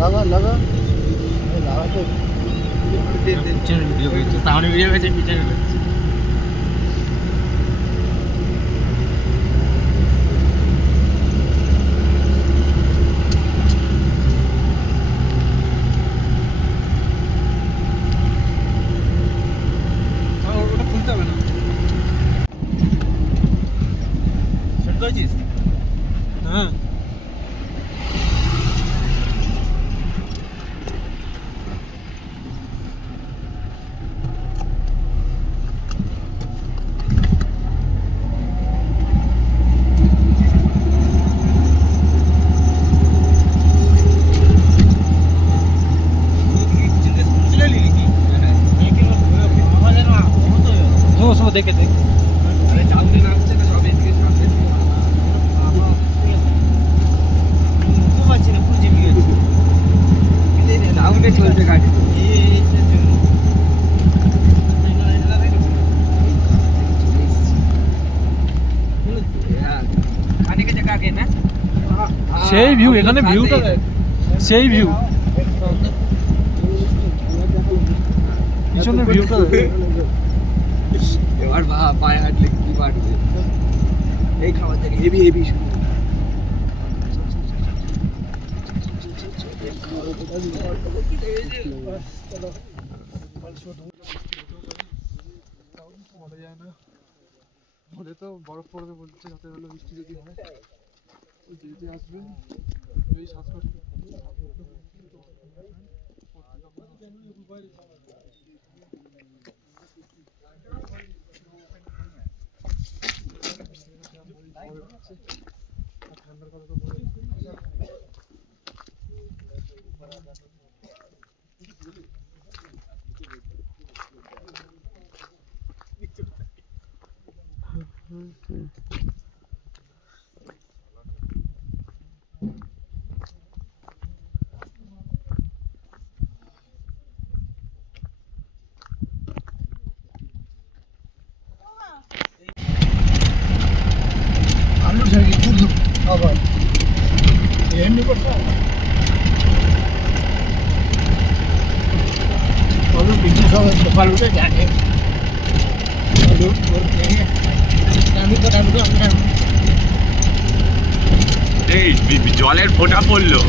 লাগা লাগা তো ভিডিও করছে, সামনে ভিডিও করছে, পিছনে করছে। ওটা খুলতে হবে না। শুনতে পাচ্ছিস? হ্যাঁ দেখে দেখ। আরে চাঁদনি নামছে না, সব এদিকে সামনে বুঝতে পারছি না, পুরো জিপি গেছে, সাউন্ডে চলছে গাড়ি। সেই ভিউ, এখানে ভিউটা সেই ভিউ, পিছনের ভিউটা এবার পায়ে হাঁটলে কি বাড়বে, এই খাবার থেকে হেভি হেভি শুরু। বলে তো বরফ পড়বে বলছে, রাতের বেলা বৃষ্টি যদি হয় ওই যেতে আসবেন, ওই শ্বাসকষ্ট ঠান্ডার কথা তো বলে আলু ছাড়ি দুধ আবার এমনি করতে আলু বিক্রি সব আলুটা জানে আলু করতে আমি তো এই জলের ফোঁটা পড়লো।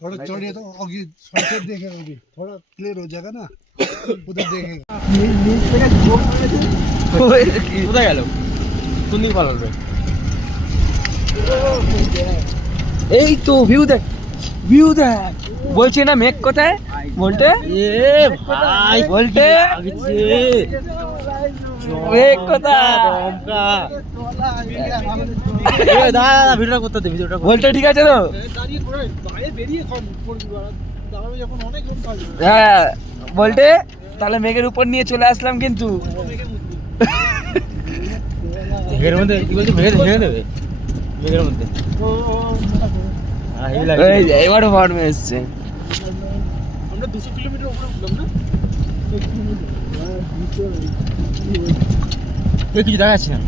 थोड़ा चढ़िए तो आगे सनसेट देखेगा भी, थोड़ा क्लियर हो जाएगा ना, उधर देखेगा। কোথায় গেল, কোন দিকে পালাবে? এই তো ভিউ দেখ, ভিউ দেখ, বলছে না মেঘ কোথায় বলতে, এ ভাই বলতে মেঘ কোথায়, দাদা ভিডিওটা করতে দে, ভিডিওটা বলতে ঠিক আছে তো, হ্যাঁ বলতে তাহলে মেঘের উপর নিয়ে চলে আসলাম কিন্তু মেঘের মধ্যে কি বলছি, মেঘে ভেঙে দেবে মেঘের মধ্যে, এবারও ফর্মে এসছে। আমরা 200 কিলোমিটার উপরে উঠলাম না, কিছু দেখাচ্ছি না।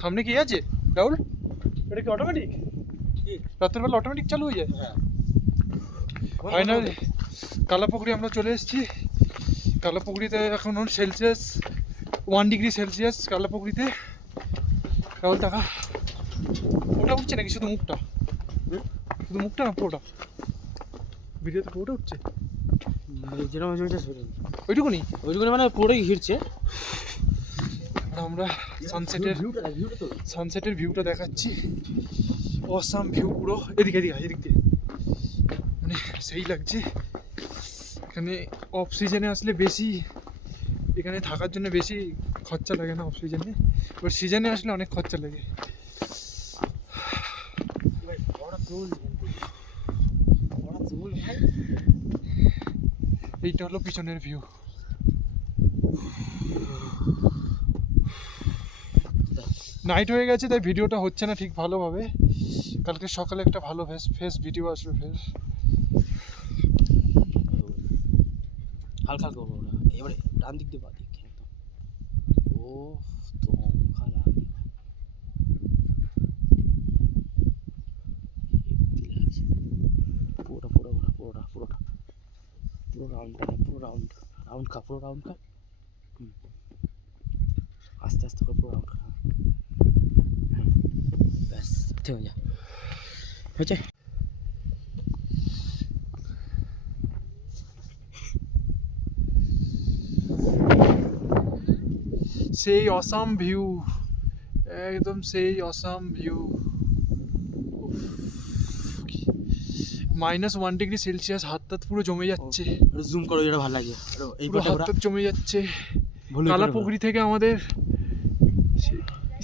সামনে কি আছে রাহুল, এটা কি অটোমেটিক? রাতের বেলা অটোমেটিক চালু হয়ে যায়। ফাইনালি কালাপুকুরি আমরা চলে এসেছি। কালাপুকুরিতে এখন সেলসিয়াস 1 ডিগ্রি সেলসিয়াস কালাপুকুরিতে। রাহুল টাকা ওটা উঠছে নাকি শুধু মুখটা? শুধু মুখটা না পুরোটা? ভিডিওতে পুরোটা উঠছে যেরকম ওইটুকুনি? ওইটুকুনি মানে পুরোটাই ঘিরছে। আর আমরা সানসেটের ভিউটা দেখাচ্ছি। অসাম ভিউ পুরো। এদিক দিয়ে মানে সেই লাগছে। এখানে অফ সিজনে আসলে বেশি এখানে থাকার জন্য বেশি খরচা লাগে না অফ সিজনে, এবার সিজনে আসলে অনেক খরচা লাগে। এইটা হলো পিছনের ভিউ। নাইট হয়ে গেছে তাই ভিডিওটা হচ্ছে না ঠিক ভালোভাবে। কালকে সকালে একটা ভালো ফেস ভিডিও আসবে ফের। হালকা করবো ওরা এবারে ডান দিক দিয়ে বাদিক একদম। ও তো খারাপ পুরোটা রাউন্ড খা আস্তে আস্তে করে পুরো রাউন্ড খা। ব্যাস থেমে যা হয়েছে। সেই অসাম ভিউ, একদম সেই অসাম ভিউ। -1 ডিগ্রি সেলসিয়াস, হাত পুরো জমে যাচ্ছে। জুম করো, যেটা ভালো লাগে। এই পুরো হাত জমে যাচ্ছে। কালাপুকুরি থেকে আমাদের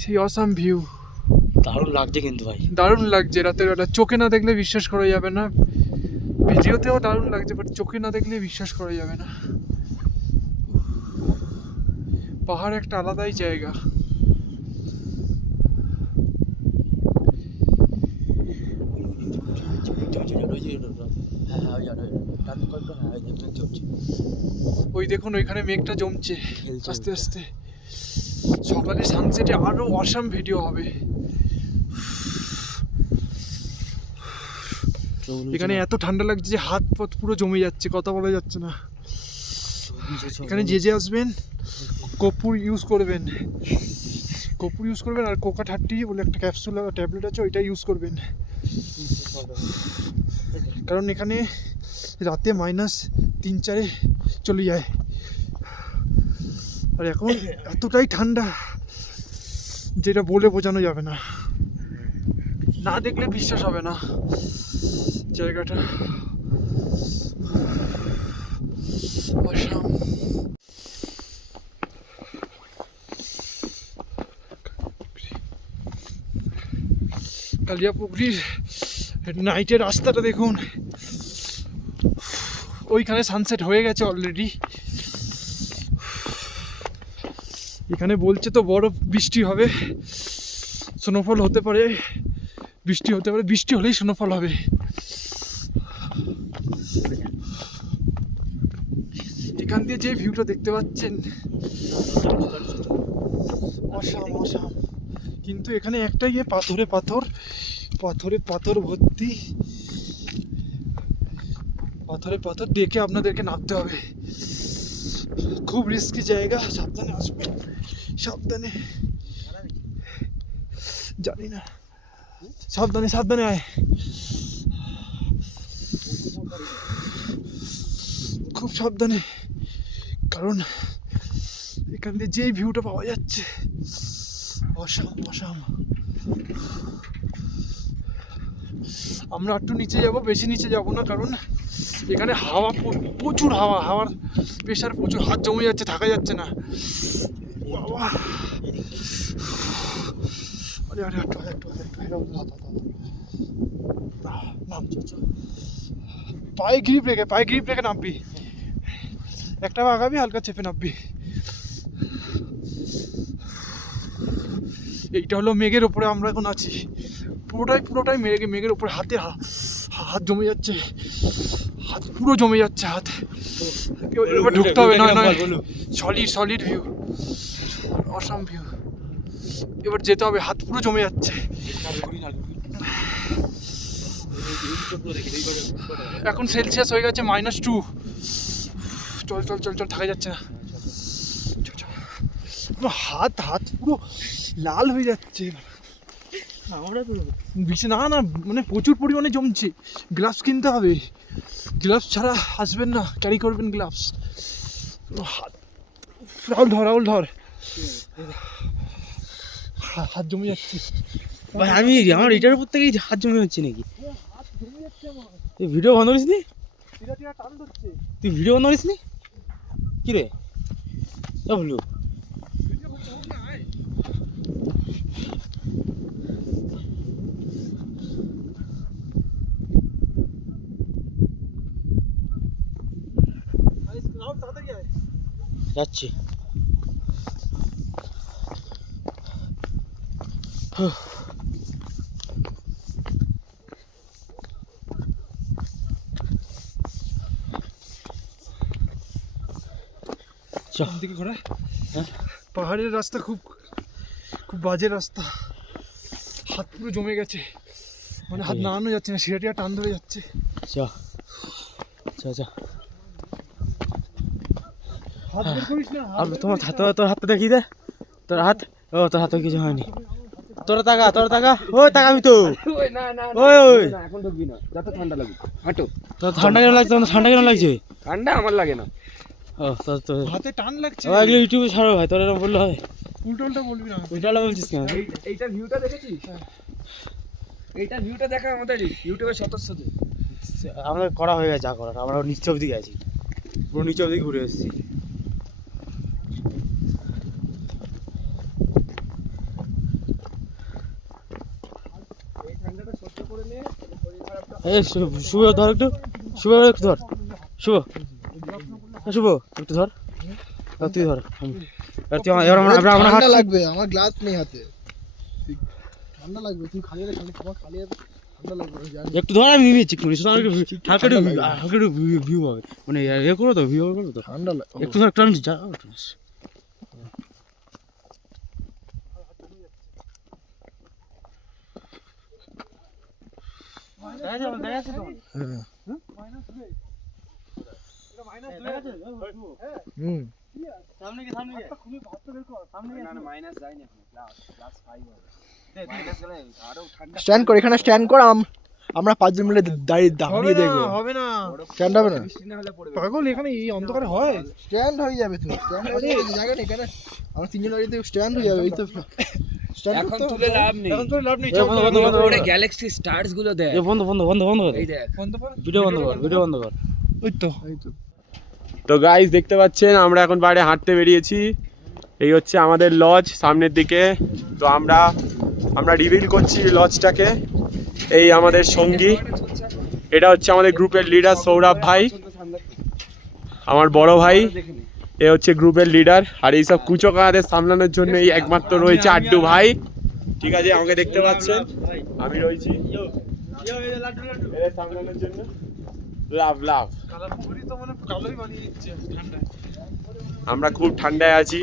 সেই অসাম ভিউ। দারুণ লাগছে কিন্তু ভাই, দারুণ লাগছে। রাতের বেলা চোখে না দেখলে বিশ্বাস করা যাবে না। ভিডিওতেও দারুণ লাগছে, বাট চোখে না দেখলে বিশ্বাস করা যাবে না। পাহাড় একটা আলাদাই জায়গা। ওই দেখুন ওইখানে মেঘটা জমছে আস্তে আস্তে। সকালে সানসেটে আরো অসাম ভিডিও হবে। এখানে এত ঠান্ডা লাগছে যে হাত পথ পুরো জমে যাচ্ছে, কথা বলা যাচ্ছে না। এখানে যে আসবেন কর্পূর ইউজ করবেন, আর কোকা-30 বলে একটা ক্যাপসুল ট্যাবলেট আছে, ওইটা ইউজ করবেন। কারণ এখানে রাতে -3-4 চলে যায়। আর এখন এতটাই ঠান্ডা যেটা বলে বোঝানো যাবে না, না দেখলে বিশ্বাস হবে না জায়গাটা। অসাম। কালিয়াপুকুরির নাইটের রাস্তাটা দেখুন। ওইখানে সানসেট হয়ে গেছে অলরেডি। এখানে বলছে তো বড় বৃষ্টি হবে, স্নোফল হতে পারে, বৃষ্টি হতে পারে। বৃষ্টি হলেই স্নোফল হবে। এখান দিয়ে যে ভিউটা দেখতে পাচ্ছেন অসাম অসাম। কিন্তু এখানে একটাই পাথরে পাথর ভর্তি। পাথরে পাথর দেখে আপনাদেরকে নামতে হবে। খুব রিস্কি জায়গা, সাবধানে আসবে, সাবধানে। জানি না, সাবধানে আয়। খুব সাবধানে, কারণ এখান দিয়ে যে ভিউটা পাওয়া যাচ্ছে অসাম অসাম। আমরা একটু নিচে যাব, বেশি নিচে যাব না, কারণ এখানে হাওয়া প্রচুর, হাওয়ার প্রেশার প্রচুর, হাত জমে যাচ্ছে, থাকা যাচ্ছে না। বাবা আরে একটু পায়ে গ্রিপ রেখে নামবি। একটা আগাবি, হালকা চেপে নামবি। এইটা হলো মেঘের ওপরে আমরা এখন আছি। পুরোটাই মেঘের ওপরে। হাত জমে যাচ্ছে, হাত পুরো জমে যাচ্ছে। হাত এবার ঢুকতে হবে। না সলিড ভিউ, অসাম ভিউ। এবার যেতে হবে, হাত পুরো জমে যাচ্ছে। এখন সেলসিয়াস হয়ে গেছে -2। চল চল চল চল, থাকা যাচ্ছে না। চল, চল। পুরো হাত হাত পুরো লাল হয়ে যাচ্ছে। বেশি না না, মানে প্রচুর পরিমাণে জমছে। গ্লাভস কিনতে হবে, গ্লাভস ছাড়া আসবেন না, ক্যারি করবেন গ্লাভস। হাত রাহুল ধর, রাহুল ধর, হাত জমে যাচ্ছে ভাই। আমি আমার এটার উপর থেকেই হাত জমে হচ্ছে নাকি? তুই ভিডিও বন্ধ করিস নি? টান ধরছে। তুই ভিডিও বন্ধ করিস নি? কি রে বলু? যাচ্ছি। দিকে ঘোরা। হ্যাঁ, পাহাড়ের রাস্তা খুব খুব বাজে রাস্তা। হাত পুরো জমে গেছে, মানে হাত নাড়ানো যাচ্ছে না, শিরাটিয়া টান ধরে যাচ্ছে। চা চা চা। হাত বের করিস না। আর তোমার হাত, তোর হাতটা দেখি দে। তোর হাত, ও তোর হাতে কিছু হয়নি। তোরা তাকা, তোরা তাকা। ওই তাকাবি তো। ওই না না ওই ওই না, এখন ঢুকবি না, যত ঠান্ডা লাগবে হাঁটো। তোর ঠান্ডা কেন লাগছে? তোমার ঠান্ডা কেন লাগছে? ঠান্ডা আমার লাগে না। ও তোর তোর হাতে টান লাগছে। ও এগুলো ইউটিউবে ছাড়ো ভাই, তোর এরকম বললে হবে? উল্টো উল্টো বলবি না। উল্টালা বলছিস কেন? এইটার ভিউটা দেখেছিস? এইটার ভিউটা দেখা আমাদের ইউটিউবের সদস্যদের। আমরা করা হয়ে গেছে যা করার, আমরা নিচে অবধি গেছি, পুরো নিচে অবধি ঘুরে এসেছি। এই ঠান্ডাটা সহ্য করে নে, শরীর খারাপটা। এই শুভ ধর একটু, শুভ একটু ধর, শুভ শুভ একটু ধর, তুই ধর। এবার আমরা ঠান্ডা লাগবে, আমার গ্লাস নেই হাতে, ঠান্ডা লাগবে। তুই খালি খালি ঠান্ডা লাগবে, আমি জানি। একটু ধর, আমি নিয়ে নিচ্ছি একটু, হালকা একটু ভিউ হবে, মানে এ করো তো, ভিউ করো তো। ঠান্ডা লাগবে একটু ধর, একটু আমি যা সামনে কি সামনে না না, মাইনাস যায়নি এখন, প্লাস 5 হবে। মাইনাস গেলে আরো ঠান্ডা। স্ট্যান্ড কর, এখানে স্ট্যান্ড কর, আমরা 5 জন মিলে দাঁড়িয়ে দেখবো। হবে না, স্ট্যান্ড হবে না, বৃষ্টি না হলে পড়বে। পাগল, এখানে এই অন্ধকারে হয়? স্ট্যান্ড হয়ে যাবে। তুই স্ট্যান্ড হয়ে যাবে, জায়গা নেই এখানে, আমরা 3 জন দাঁড়িয়ে স্ট্যান্ড হয়ে যাবে। এই তো স্ট্যান্ড এখন তুলে লাভ নেই, এখন তোর লাভ নেই। এ বন্ধ বন্ধ বন্ধ ওরে গ্যালাক্সি স্টারস গুলো দেখ। বন্ধ বন্ধ বন্ধ বন্ধ কর, এই দেখ, বন্ধ কর, ভিডিও বন্ধ কর, ভিডিও বন্ধ কর। ওই তো। তো গাইস দেখতে পাচ্ছেন আমরা এখন বাইরে হাঁটতে বেরিয়েছি। এই হচ্ছে আমাদের লজ সামনের দিকে। তো আমরা রিভিল করছি লজটাকে। এই আমাদের সঙ্গী, এটা হচ্ছে আমাদের গ্রুপের লিডার সৌরভ ভাই, আমার বড় ভাই। এ হচ্ছে গ্রুপের লিডার, আর এইসব কুচোকাদের সামলানোর জন্য এই একমাত্র রয়েছে আড্ডু ভাই। ঠিক আছে, আমাকে দেখতে পাচ্ছেন, আমি রয়েছি এদের সামলানোর জন্য। লাভ লাভ। কালা পুকুরি তো মানে কালোই বানিয়ে দিচ্ছে ঠান্ডায়। আমরা খুব ঠান্ডায় আছি।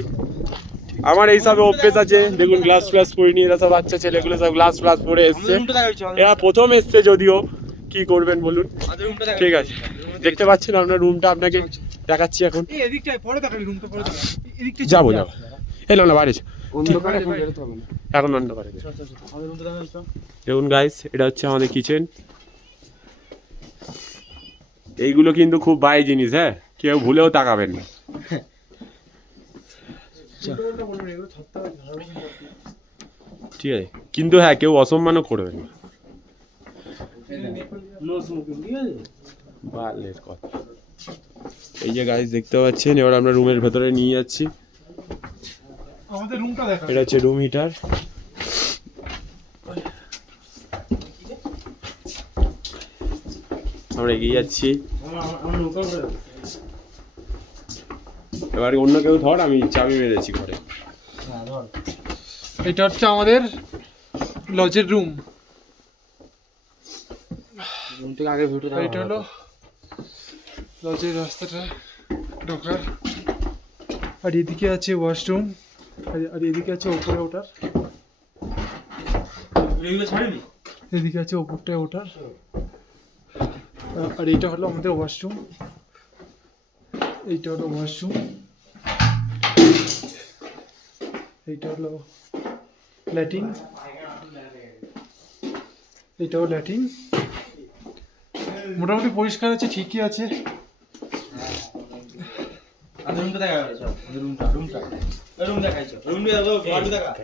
আমার এইসবে অভ্যেস আছে, দেখুন গ্লাস ফ্লাস পরিনি, এরা সব বাচ্চা ছেলেগুলো সব গ্লাস ফ্লাস পরে এসছে। এরা প্রথম এসছে যদিও, কি করবেন বলুন। ঠিক আছে, দেখতে পাচ্ছেন আপনার রুমটা, আপনাকে দেখাচ্ছি এখন। এই এদিকটায় পরে দেখাবি, রুমটা পরে দেখাবি। এদিকটায় যাবো এলো না বাইরে, অন্ধকারে এখন বেরোতে হবে না। এখন অন্ধকারে। দেখুন গাইস, এটা হচ্ছে আমাদের কিচেন। এইগুলো কিন্তু খুব বাই জিনিস, হ্যাঁ, কেউ ভুলেও তাকাবেন না। ঠিক আছে, কিন্তু হ্যাঁ, কেউ অসম্মানও করবেন না। বালের কথা। এই যে গাইস দেখতে পাচ্ছেন, এবার আমরা রুমের ভেতরে নিয়ে যাচ্ছি। আমাদের রুমটা দেখা। এটা হচ্ছে রুম হিটার। আমরা এগিয়ে যাচ্ছি। এবার অন্য কেউ ধর, আমি চাবি মেরেছি ঘরে। এটা হচ্ছে আমাদের লজের রুম। আগে ভিডিওটা এটা হলো লজের রাস্তাটা ঢোকার, আর এদিকে আছে ওয়াশরুম, আর এদিকে আছে ওপরে ওঠার। এদিকে আছে ওপরটায় ওঠার। আর এইটা হলো আমাদের ওয়াশরুম, এইটা হলো ওয়াশরুম, এইটা হলো ল্যাট্রিন, এইটাও ল্যাট্রিন। মোটামুটি পরিষ্কার আছে, ঠিকই আছে।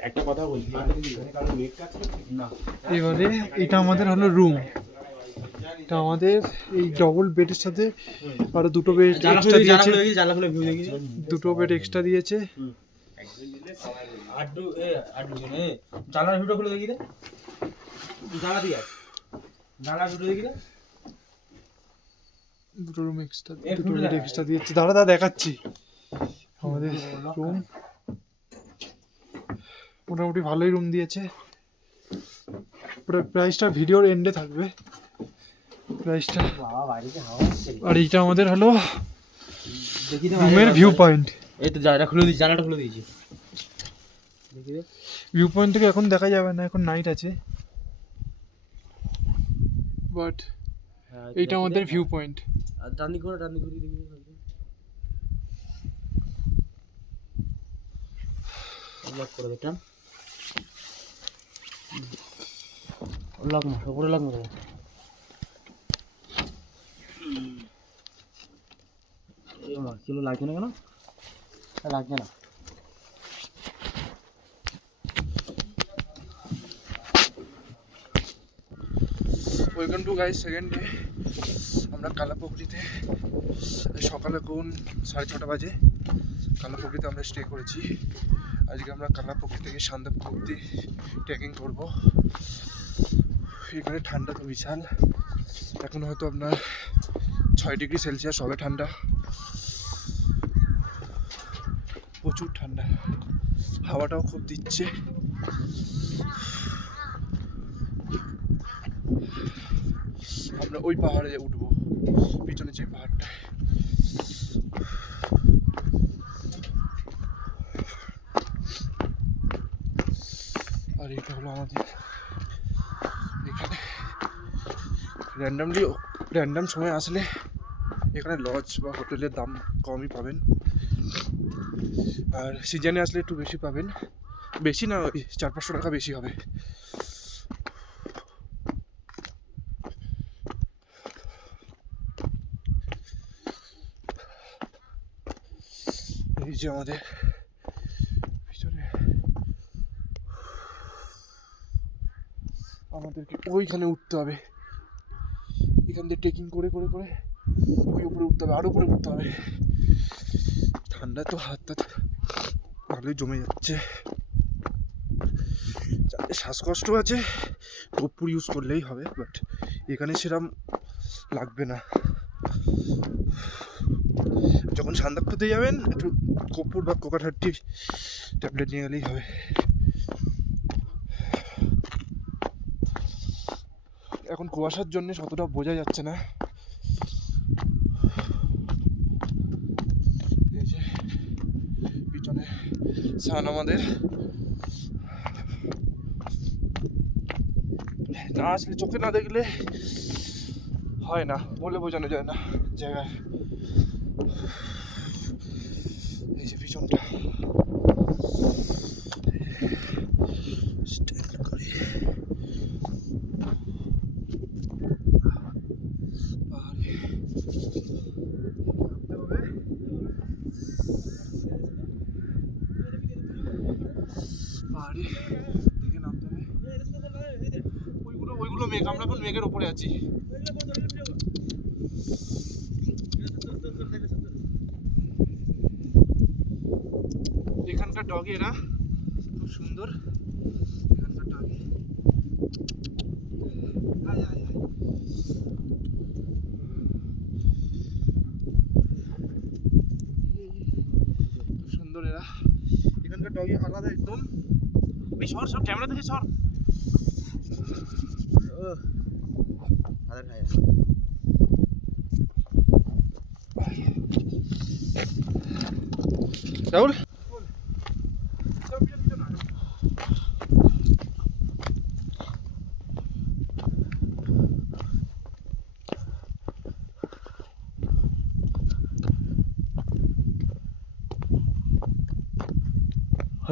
একটা কথা বলছি, এবারে এটা আমাদের হলো রুম। এটা আমাদের এই ডবল বেডের সাথে আরো দুটো বেড এক্সট্রা দিয়েছে, দুটো বেড এক্সট্রা দিয়েছে। দুটো রুম এক্সট্রা, দুটো বেড এক্সট্রা দিয়েছে। দাঁড়া দেখাচ্ছি আমাদের রুম। মোটামুটি ভালোই রুম দিয়েছে। প্রাইসটা ভিডিওর এন্ডে থাকবে প্রাইসটা। আর এইটা আমাদের হলো রুমের ভিউ পয়েন্ট। এই তো জানালাটা খুলে দিয়েছি, জানালাটা খুলে দিয়েছি। ভিউ পয়েন্ট থেকে এখন দেখা যাবে না, এখন নাইট আছে। বাট এইটা আমাদের ভিউ পয়েন্ট। আর ডান দিক করে দেখি। লক করে দিতাম, লক না উপরে লক না। কিলো লাগবে না কেন? লাগবে না। Welcome to guys second day. আমরা কালাপুকুরিতে সকালে কোন 6:30 বাজে কালাপুকুরিতে আমরা স্টে করেছি। আজকে আমরা কালাপুকুরি থেকে সান্দাকফু অব্দি ট্রেকিং করব। এখানে ঠান্ডা তো বিশাল, এখন হয়তো আপনার 6 ডিগ্রি সেলসিয়াস হবে ঠান্ডা, প্রচুর ঠান্ডা, হাওয়াটাও খুব দিচ্ছে। আমরা ওই পাহাড়ে উঠবো, পিছনে যে পাহাড়টা। আর এটা হলো আমাদের এখানে র্যান্ডাম সময় আসলে এখানে লজ বা হোটেলের দাম কমই পাবেন, আর সিজনে আসলে একটু বেশি পাবেন। বেশি না, ওই 400-500 টাকা বেশি হবে। এই যে আমাদের পিছনে, আমাদেরকে ওইখানে উঠতে হবে। এখান থেকে ট্রেকিং করে করে করে ওই উপরে উঠতে হবে, আরো উপরে উঠতে হবে। ঠান্ডা তো হাতটা ভালোই জমে যাচ্ছে। যাদের শ্বাসকষ্ট আছে কর্পূর ইউজ করলেই হবে, বাট এখানে সেরকম লাগবে না। যখন সান্দাকফুতে যাবেন একটু কর্পূর বা কোকা-30 ট্যাবলেট নিয়ে গেলেই হবে। এখন কুয়াশার জন্য অতটা বোঝা যাচ্ছে না। এই যে পিছনে সান আমাদের, না আসলে চোখে না দেখলে হয় না, বলে বোঝানো যায় না জায়গায়। এই যে পিছনটা পাহাড়ে দেখে নামতে হবে। ওইগুলো মেঘ, আমরা এখন মেঘের উপরে আছি। এখানকার ডগি এরা খুব সুন্দর, এখানকার ডগি। খুব সুন্দর এরা, এখানকার ডগি আলাদা একদম। এই সর ক্যামেরা থেকে সর। রাহুল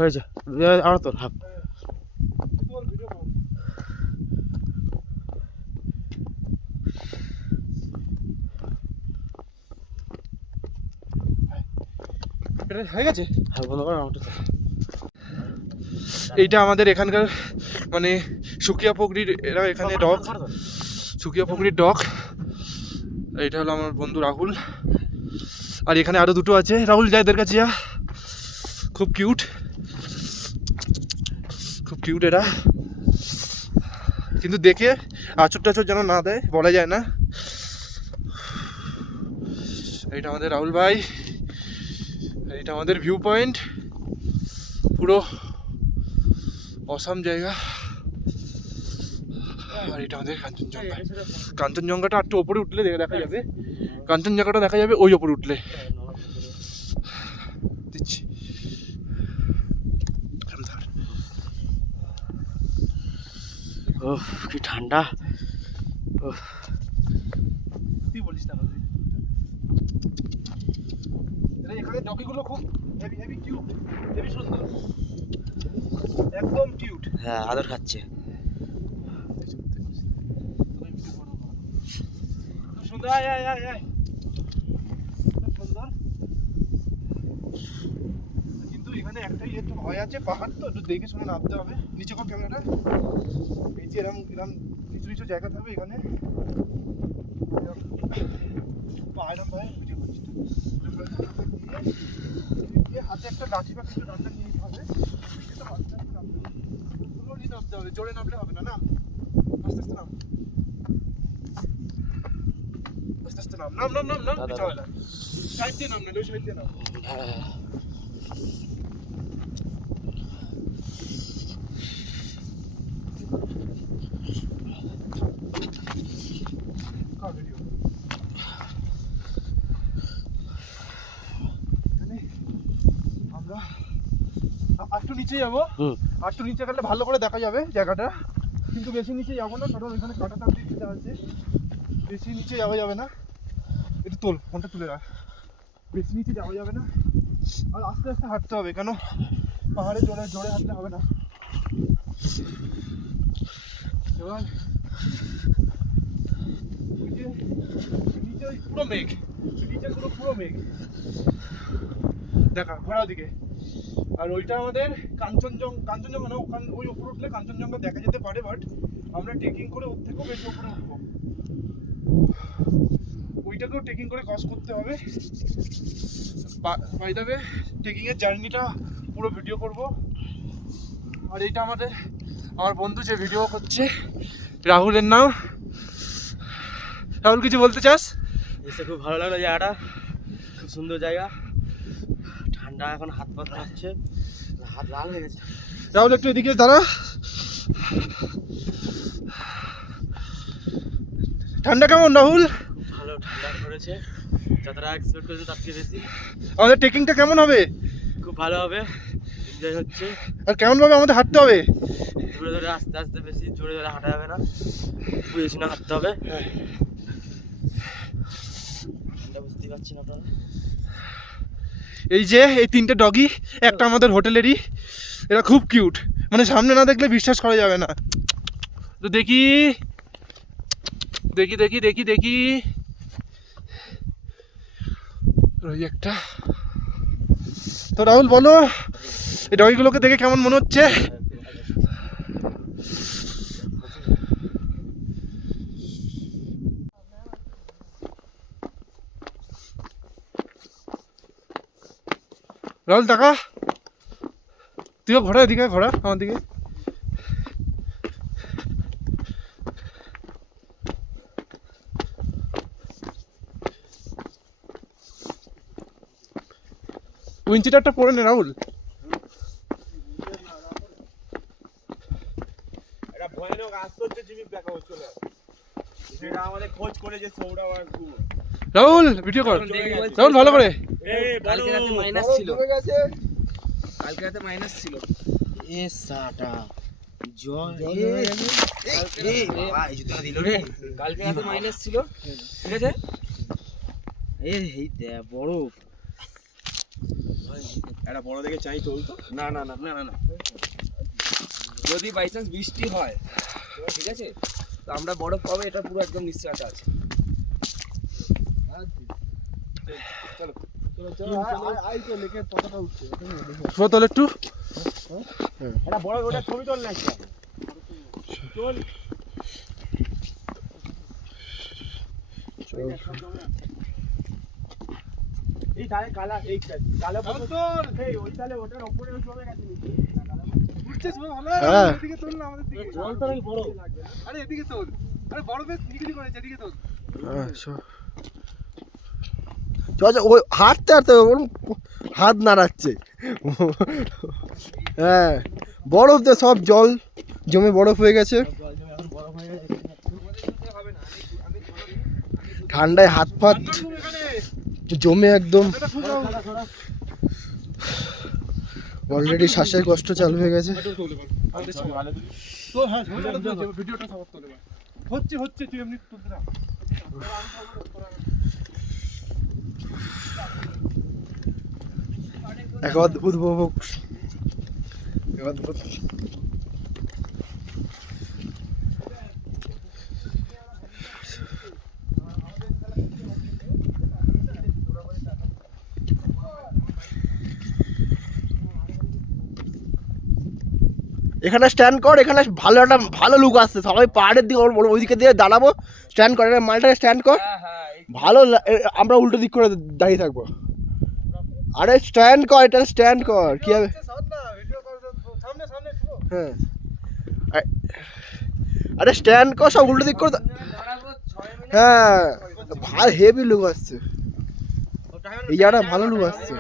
হয়েছে আমার তোর হাফ। এটা হয়ে গেছে। হাফ বন্ধ করে আমারটা তোর। এইটা আমাদের এখানকার মানে সুকিয়া পুকুরির এরা এখানে ডগ, সুকিয়া পুকুরির ডগ। এইটা হলো আমার বন্ধু রাহুল, আর এখানে আরো দুটো আছে। রাহুল যা এদের কাছে যা, খুব কিউট, খুব কিউট এরা, কিন্তু দেখে আচর টাচর যেন না দেয় বলা যায় না। এইটা আমাদের রাহুল ভাই, এইটা আমাদের ভিউ পয়েন্ট, পুরো অসাম জায়গা। আর এটা আমাদের কাঞ্চনজঙ্ঘা। কাঞ্চনজঙ্ঘাটা একটু ওপরে উঠলে দেখা যাবে, কাঞ্চনজঙ্ঘাটা দেখা যাবে ওই ওপরে উঠলে। দিচ্ছি ও কি ঠান্ডা। ও তুই বলিস না, এখানে ডগিগুলো খুব হেভি হেভি কিউট, হেভি সুন্দর, একদম কিউট। হ্যাঁ আদর খাচ্ছে। সুন্দর, আয় আয় আয় আয়, খুব সুন্দর। কিন্তু এখানে একটাই একটু ভয় আছে, পাহাড় তো একটু দেখে শুনে নামতে হবে। নিচে কর ক্যামেরাটা, এই যে এরকম এরকম নিচু নিচু জায়গা থাকবে এখানে, পাহাড় ভয় ভিডিও করছি। হাতে একটা লাঠি বা কিছু ডান্ডা নিয়ে নিতে হবে, নামতে হবে, জোরে নামলে হবে না। নাম আস্তে আস্তে, নাম আস্তে আস্তে, নাম নাম নাম নাম নাম, পিছু হয় না, সাইড দিয়ে নাম, না ওই সাইড দিয়ে নাম। আমরা একটু নিচে যাবো, আর একটু নিচে গেলে ভালো করে দেখা যাবে জায়গাটা, কিন্তু বেশি নিচে যাবো না, কারণ এখানে কাটা টাপটি দিতে আছে, বেশি নিচে যাওয়া যাবে না। একটু তোল, ফোনটা তুলে রাখ, বেশি নিচে যাওয়া যাবে না, আর আস্তে আস্তে হাঁটতে হবে, কেন পাহাড়ে জোরে জোরে হাঁটলে হবে না। এবার ওই যে নিচে পুরো মেঘ, নিচে পুরো মেঘ দেখা, ঘোরার দিকে। আর ওইটা আমাদের কাঞ্চনজঙ্ঘা না, ওখান ওই উপরে উঠলে কাঞ্চনজঙ্ঘা দেখা যেতে পারে, বাট আমরা ট্রেকিং করে ওর থেকেও বেশি উপরে উঠবো, ওইটাকেও ট্রেকিং করে ক্রস করতে হবে। বাই দ্য ওয়ে ট্রেকিংয়ের জার্নিটা পুরো ভিডিও করব। আর এইটা আমার বন্ধু যে ভিডিও করছে, রাহুলের নাম। রাহুল কিছু বলতে চাস? এসে খুব ভালো লাগলো জায়গাটা, খুব সুন্দর জায়গা, ঠান্ডা, এখন হাত পা কাঁপছে, হাত লাল হয়ে গেছে। রাহুল একটু এদিকে দাঁড়া। ঠান্ডা কেমন রাহুল? ভালো ঠান্ডা পড়েছে, যতটা এক্সপেক্ট করেছে তার থেকে বেশি। আমাদের ট্রেকিংটা কেমন হবে? খুব ভালো হবে, এনজয় হচ্ছে। আর কেমন ভাবে আমাদের হাঁটতে হবে? ধরে ধরে আস্তে আস্তে, বেশি জোরে জোরে হাঁটা যাবে না, বুঝে শুনে হাঁটতে হবে। ঠান্ডা বুঝতেই পারছি না আপনারা। এই যে এই তিনটে ডগি, একটা আমাদের হোটেলেরই, এরা খুব কিউট, মানে সামনে না দেখলে বিশ্বাস করা যাবে না। তো দেখি দেখি দেখি দেখি দেখি, ওই একটা। তো রাহুল বলো, এই ডগিগুলোকে দেখে কেমন মনে হচ্ছে? রাহুল টাকা, তুইও ঘোরা, এদিকে ঘোরা আমার দিকে। উইঞ্চিটারটা পরে নে রাহুল। এটা ভয়ানক আশ্চর্য জিনিস দেখা হচ্ছিল, যেটা আমাদের খোঁজ করে যে সৌরভ আর রাহুল ভিডিও কর, রাহুল ভালো করে। কালকে রাতে মাইনাস ছিল, কালকে রাতে মাইনাস ছিল। এ সাটা জয় এই বাবা, এই জুতা দিল রে। কালকে রাতে মাইনাস ছিল, ঠিক আছে। এই দে বড় একটা বড় দেখে চাই তোল তো। না না না না না না যদি বাই চান্স বৃষ্টি হয় ঠিক আছে তো আমরা বরফ পাবো এটা পুরো একদম নিশ্চয়তা আছে আই তো লেকের পতাকা উঠছে শুভ তোল একটু একটা বড় ওটা ছবি তোল না একটা তোল। এই তালে কালা এই কালো তোল এই ওই তালে ওটার উপরে জমে গেছে নিচে উঠছে শুভ ভালো হ্যাঁ। এদিকে তোল না আমাদের দিকে জল তো নাকি বড় আরে এদিকে তোল আরে বরফের নিগড়ি করেছে এদিকে তোল ওই হাঁটতে হাঁটতে ওরম হাত নাড়াচ্ছে হ্যাঁ বরফ দিয়ে সব জল জমে বরফ হয়ে গেছে ঠান্ডায় হাত ফাত জমে একদম অলরেডি শ্বাসের কষ্ট চালু হয়ে গেছে তো হ্যাঁ ভিডিওটা সবার তোলে হচ্ছে হচ্ছে তুই এমনি তুলতে না এক অদ্ভুত উপভোগ এক অদ্ভুত এখানে স্ট্যান্ড কর এখানে ভালো লুক আসছে সবাই পাহাড়ের দিকে ওইদিকে দিয়ে দাঁড়াবো স্ট্যান্ড কর মালটাকে স্ট্যান্ড কর ভালো আমরা উল্টো দিক করে দাঁড়িয়ে থাকবো আরে স্ট্যান্ড কর এটা স্ট্যান্ড কর কি হবে হ্যাঁ আরে স্ট্যান্ড কর সব উল্টো দিক করে হ্যাঁ ভালো হেভি লুক আসছে এই জায়গাটা ভালো লুক আসছে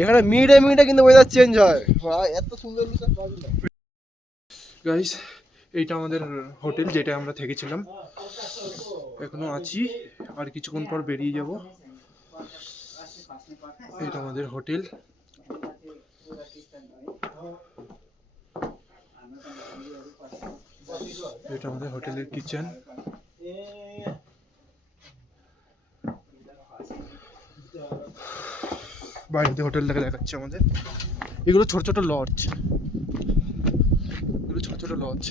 এখানে মিনিটে কিন্তু ওয়েদার চেঞ্জ হয় এত সুন্দর লুক পাবি না গাইস এইটা আমাদের হোটেল যেটা আমরা থেকেছিলাম এখনো আছি আর কিছুক্ষণ পর বেরিয়ে যাব এটা আমাদের হোটেল এটা আমাদের হোটেলের কিচেন বাইরে হোটেলটাকে দেখাচ্ছে আমাদের এগুলো ছোট ছোট লজ ছোট ছোট লজ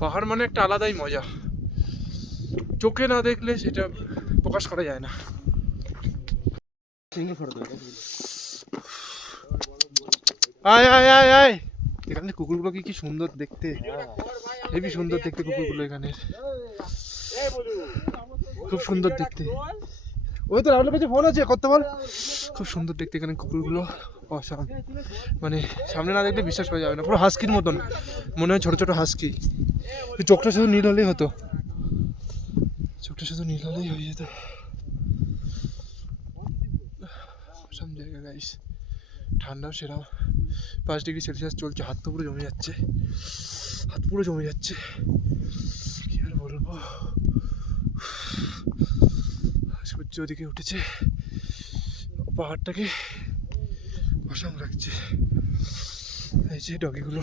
পাহাড় মানে একটা আলাদাই মজা চোখে না দেখলে সেটা প্রকাশ করা যায় না আয় আয় আয় আয় এখানে কুকুরগুলো কি সুন্দর দেখতে হেবি সুন্দর দেখতে কুকুরগুলো এখানে খুব সুন্দর দেখতে ওই তো রাহুলের কাছে ফোন আছে করতে বল খুব সুন্দর দেখতে এখানে কুকুরগুলো অসাম মানে সামনে না দেখলে বিশ্বাস করা যাবে না পুরো হাস্কির মতন মনে হয় ছোট ছোট হাস্কি চোখটা শুধু নীল হলেই হতো চোখটা শুধু নীল হলেই হয়ে যেত অসাম জায়গা গাইস ঠান্ডাও সেরাও 5 ডিগ্রি সেলসিয়াস চলছে হাত তো পুরো জমে যাচ্ছে কি আর বলবো সূর্য ওদিকে উঠেছে পাহাড়টাকে অসাম লাগছে এই যে ডগিগুলো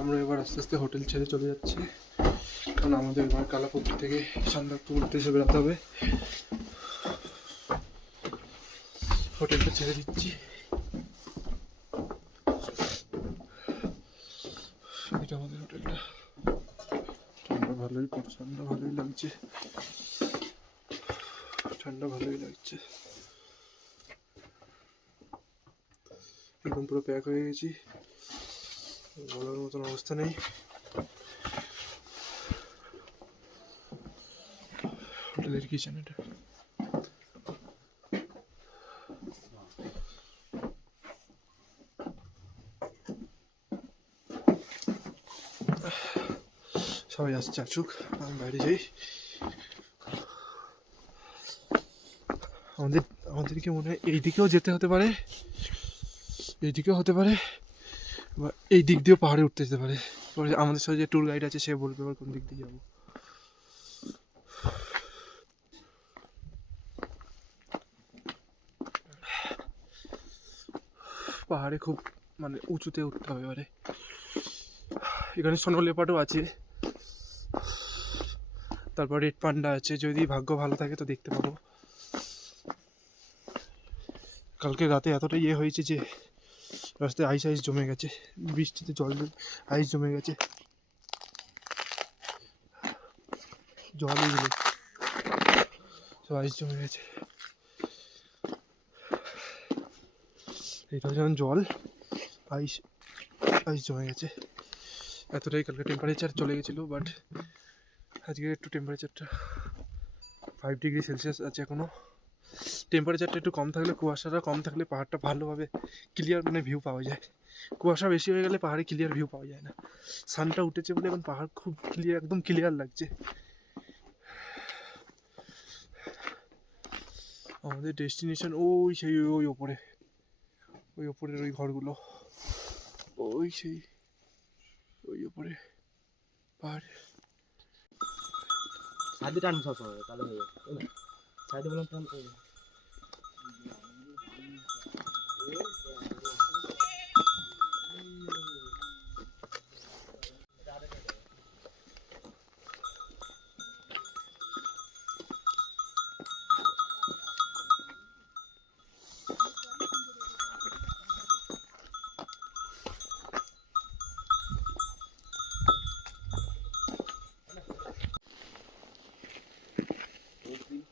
আমরা এবার আস্তে আস্তে হোটেল ছেড়ে চলে যাচ্ছি কারণ আমাদের এবার কালাপুকুর থেকে সান্দাকপুর উদ্দেশ্যে বেরোতে হবে হোটেলটা ছেড়ে দিচ্ছি এটা আমাদের হোটেলটা ঠান্ডা ভালোই লাগছে একদম পুরো প্যাক হয়ে গেছি বলার মতন অবস্থা নেই হোটেলের কিচেন এটা সবাই আসছে আসুক আমি বাইরে যাই আমাদেরকে মনে হয় এইদিকেও যেতে হতে পারে বা এই দিক দিয়েও পাহাড়ে উঠতে যেতে পারে পরে আমাদের সাথে যে ট্যুর গাইড আছে সে বলবে এবার কোন দিক দিয়ে যাবো পাহাড়ে খুব মানে উঁচুতে উঠতে হবে এবারে এখানে সোনো লেপার্ডও আছে, তারপর রেড পান্ডা আছে, যদি ভাগ্য ভালো থাকে তো দেখতে পাবো। কালকে রাতে এতটা ইয়ে হয়েছে যে রাস্তায় আইস জমে গেছে, বৃষ্টিতে আইস জমে গেছে, জল এগুলো সব আইস জমে গেছে। এটা যেমন জল, আইস আইস জমে গেছে। এতটাই কালকে টেম্পারেচার চলে গেছিলো, বাট আজকে একটু টেম্পারেচারটা 5 ডিগ্রি সেলসিয়াস আছে এখনও। টেম্পারেচারটা একটু কম থাকলে, কুয়াশাটা কম থাকলে পাহাড়টা ভালোভাবে ক্লিয়ার মানে ভিউ পাওয়া যায়। কুয়াশা বেশি হয়ে গেলে পাহাড়ে ক্লিয়ার ভিউ পাওয়া যায় না। সানটা উঠেছে বলে এখন পাহাড় খুব ক্লিয়ার, একদম ক্লিয়ার লাগছে। আমাদের ডেস্টিনেশন ওই সেই ওই ওপরে, ওই ওপরের ওই ঘরগুলো, ওই সেই ওই ওপরে পাহাড়ে। সাইডে টান সবসময় তাহলে হয়ে যাবে, সাইডে বললাম টান করবে।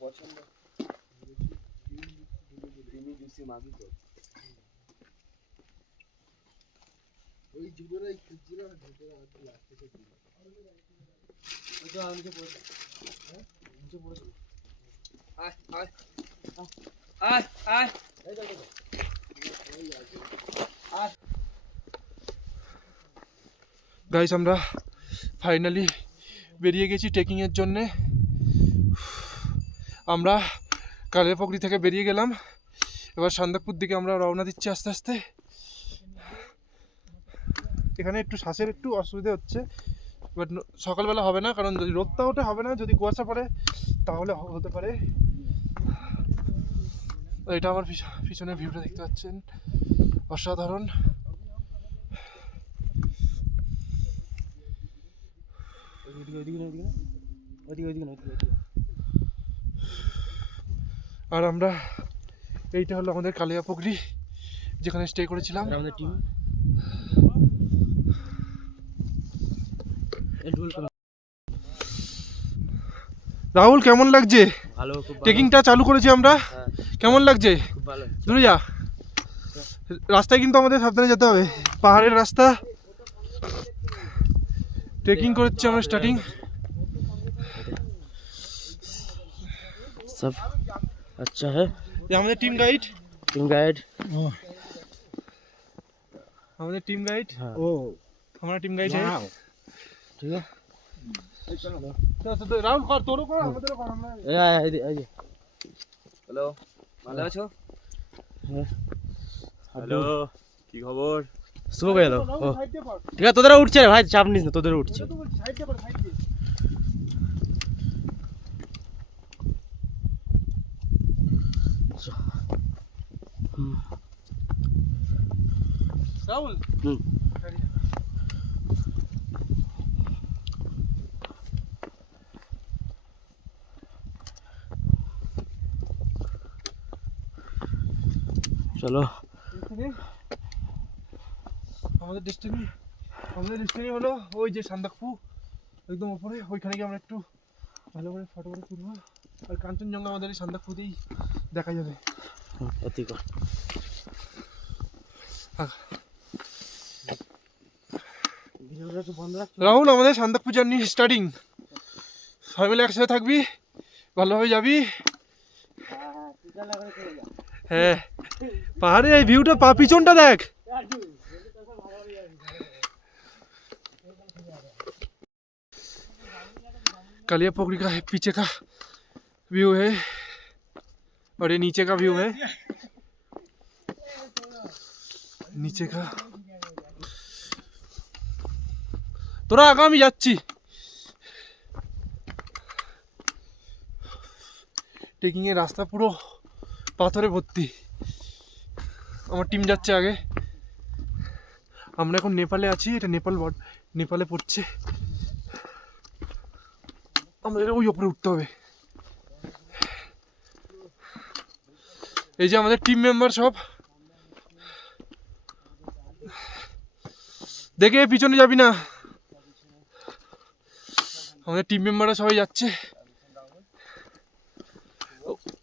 পছন্দ ক্রিমি জুসি মাগি তো ওই জুতোটাই খুঁজছিল না, জুতোটা লাস্টে সে দিল। ওটা আমাকে পড়ে হ্যাঁ নিচে পড়ে দিল। আয় আয় আয় আয় এই দেখো গাইস, আমরা ফাইনালি বেরিয়ে গেছি ট্রেকিংয়ের জন্যে। আমরা কালিয়াপুকুরি থেকে বেরিয়ে গেলাম, এবার সান্দাকপুর দিকে আমরা রওনা দিচ্ছি আস্তে আস্তে। এখানে একটু শ্বাসের একটু অসুবিধা হচ্ছে, বাট সকালবেলা হবে না, কারণ যদি রোদটা ওঠে হবে না, যদি কুয়াশা পড়ে তাহলে হতে পারে। এটা আমার পিছনের ভিউটা দেখতে পাচ্ছেন, অসাধারণ। আর আমরা, এইটা হলো আমাদের কালিয়াপুকুরি, যেখানে স্টে করেছিলাম। আমাদের টিম রাহুল, কেমন লাগছে? ভালো, খুব ভালো। ট্রেকিংটা চালু করেছি আমরা, হ্যাঁ, কেমন লাগছে? খুব ভালো। দূরে যা, রাস্তায় কিন্তু আমাদের সাবধানে যেতে হবে, পাহাড়ের রাস্তা। ট্রেকিং করছি আমরা স্টার্টিং। सब अच्छा है। আমাদের টিম গাইড, আমাদের টিম গাইড, हाँ, ও हमारा टीम गाइड है। ठीक है। তো রাহুল কর, তোরও কর, আমাদেরও কর। আমরা হ্যালো, ভালো আছো? হ্যালো, কি খবর? শুভ গেল। ও সাইড দিয়ে কর, ঠিক আছে, তোদেরা উঠছে রে ভাই, চাপ নিস না, তোদেরা উঠছে। তো বলছি সাইড দিয়ে কর, সাইড দিয়ে। রাহুল, হুম। চলো, আমাদের ডেস্টিনি হলো ওই যে সান্দাকফু, একদম উপরে। ওইখানে গিয়ে আমরা একটু ভালো করে ফটো করে তুলবো, আর কাঞ্চনজঙ্ঘা আমাদের এই সান্দাকফুতেই দেখা যাবে। অতি কর। রাহুল, আমাদের সান্দাকফু জার্নি স্টার্টিং। সবাই মিলে একসাথে থাকবি, ভালোভাবে যাবি। হ্যাঁ, পাহাড়ে এই ভিউটা, পিছনটা দেখ। कालियापुकुरी का पीछे का व्यू है और ये नीचे का व्यू है, नीचे का। তোরা আগা, আমি যাচ্ছি। ট্রেকিং এর রাস্তা পুরো পাথরে ভর্তি। আমার টিম যাচ্ছে আগে। আমরা এখন নেপালে আছি, এটা নেপালে পড়ছে, আমাদের ওই ওপরে উঠতে হবে। এই যে আমাদের টিম মেম্বার সব, দেখে পিছনে যাবি না, আমাদের টিম মেম্বাররা সবাই যাচ্ছে।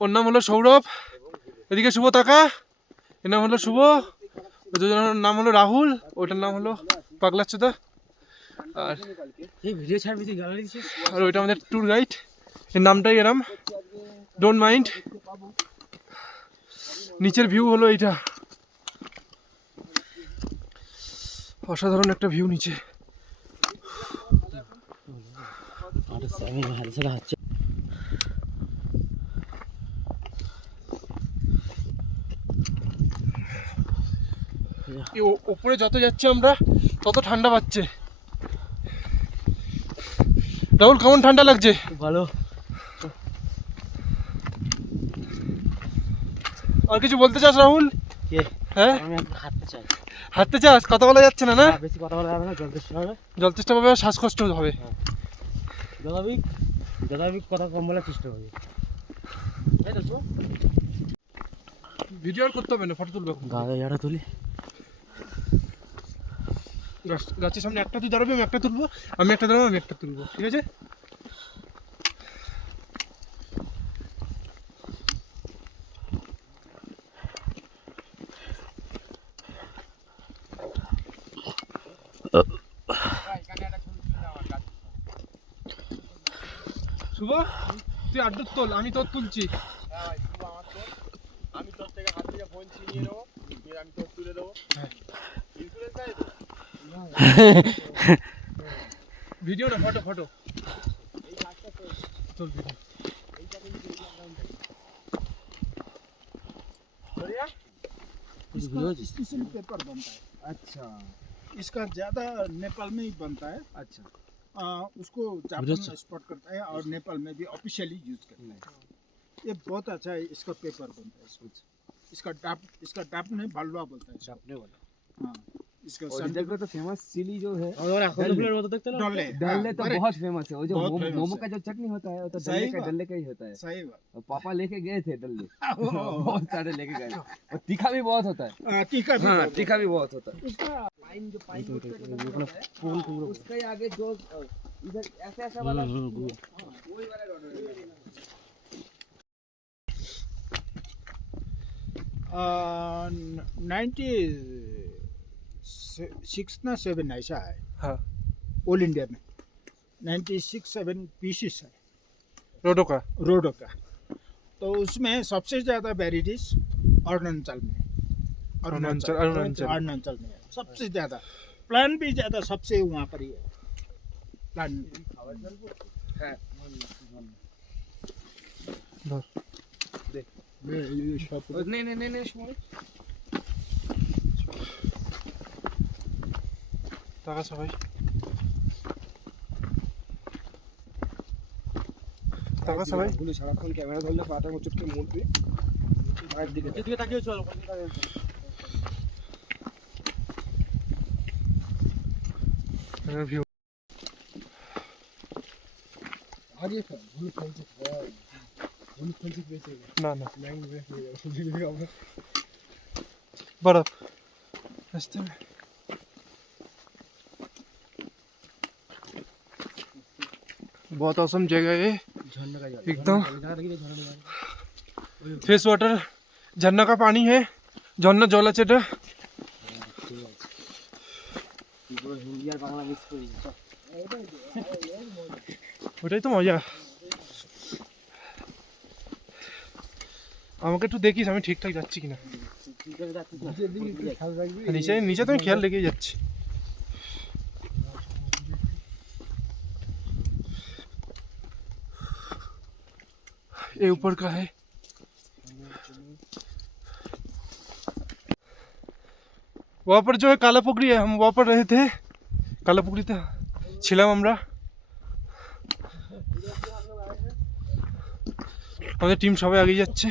ওর নাম হলো সৌরভ, এদিকে শুভ তাকা, এর নাম হলো শুভ, দুজনের নাম হলো রাহুল, ওইটার নাম হলো পাগলাচোদা, আর এই ভিডিও ছাড়বি তুই গ্যালারি দিছিস? আর ওইটা আমাদের ট্যুর গাইড, এর নামটাই এরম, ডোন্ট মাইন্ড। নিচের ভিউ হলো এইটা, অসাধারণ একটা ভিউ নিচে। আমি হাতে সাথে হাঁটছি। ওপরে যত যাচ্ছে আমরা তত ঠান্ডা পাচ্ছে। রাহুল কেমন ঠান্ডা লাগছে? ভালো। আর কিছু বলতে চাস রাহুল? কে? হ্যাঁ, আমি একটু হাঁটতে চাই। হাঁটতে চাস? কথা বলা যাচ্ছে না, না বেশি কথা বলা যাবে না, জল তেষ্টা হবে। জল চেষ্টা পাবে, শ্বাসকষ্ট হবে। যথাবিক কথা কম বলার চেষ্টা করি। ভিডিও আর করতে হবে না, ফটো তুলবে এখন। গাড়ি জায়গাটা তুলি। গাছের সামনে একটা তুই দাঁড়াবি, আমি একটা তুলবো, আমি একটা দাঁড়াবো, আমি একটা তুলবো, ঠিক আছে? শুভ, তুই আড্ডুর তোল, আমি তোর তুলছি। আমি তোর থেকে হাত থেকে ফোন ছিনিয়ে নেবো, দিয়ে আমি তোর তুলে দেবো। ইন্স্যুরেন্স আছে তো? ভিডিও না, ফটো ফটো চল ভিডিও। स्पेशल पेपर बनता है। अच्छा, इसका ज़्यादा नेपाल में ही बनता है। अच्छा, उसको जापान में एक्सपोर्ट करता है और नेपाल में भी ऑफिशियली यूज करता है। ये बहुत अच्छा है, इसका पेपर बनता है। इसका डाप नहीं, बालुआ बोलता है डापने वाला। हाँ, इसका इधर का तो फेमस चिली जो है ফুলের মতো দেখতে না? डोले डल्ले तो हाँ, बहुत फेमस है। वो जो बहुत famous मोमो है। का जो चटनी होता है वो तो सही बात। डल्ले का ही होता है। सही बात। और पापा लेके गए थे डल्ले, बहुत सारे लेके गए। और तीखा भी बहुत होता है। तीखा भी हाँ, बहुत तीखा भी बहुत होता है। उसके आगे जो इधर ऐसा ऐसा वाला वही वाला डोले। 96 ना 7 ऐसा है हाँ, ऑल इंडिया में। 96-7 पीसेस है रोडो का। रोडो का। तो उसमें सबसे ज़्यादा वेराइटीज अरुणाचल में है। अरुणाचल अरुणाचल में है सबसे ज़्यादा। प्लान भी ज़्यादा सबसे वहाँ पर ही है प्लान है। नहीं नहीं नहीं नहीं सुनो। টাকা সবাই, টাকা সবাই। বলে সারাক্ষণ ক্যামেরা ধরলে পাটা মুচুটকে মুড়বে। আর দিকে এদিকে তাকিয়ে চল, ওখানে তাকিয়ে চল। ভিউ আগে ভুল ফলছে ভুল ফলছে বেঁচে না না, ল্যাঙ্গুয়েজ बर्फ रास्ते में। बहुत औसम जगह है एकदम। फेस वाटर, झरना का पानी है, झरना जल আছে এটা। হিন্দি আর বাংলা মিক্স করি। ওটাই তো মজা। আমাকে একটু দেখিস আমি ঠিকঠাক যাচ্ছি কিনা। নিচে নিচে তো আমি খেয়াল রেখেই যাচ্ছি। ये ऊपर का है। वहाँ पर जो है काला पुकड़ी है, हम वहाँ पर रहे थे। काला पुकड़ीতে ছিলাম আমরা। আমাদের টিম সবাই এগিয়ে যাচ্ছে।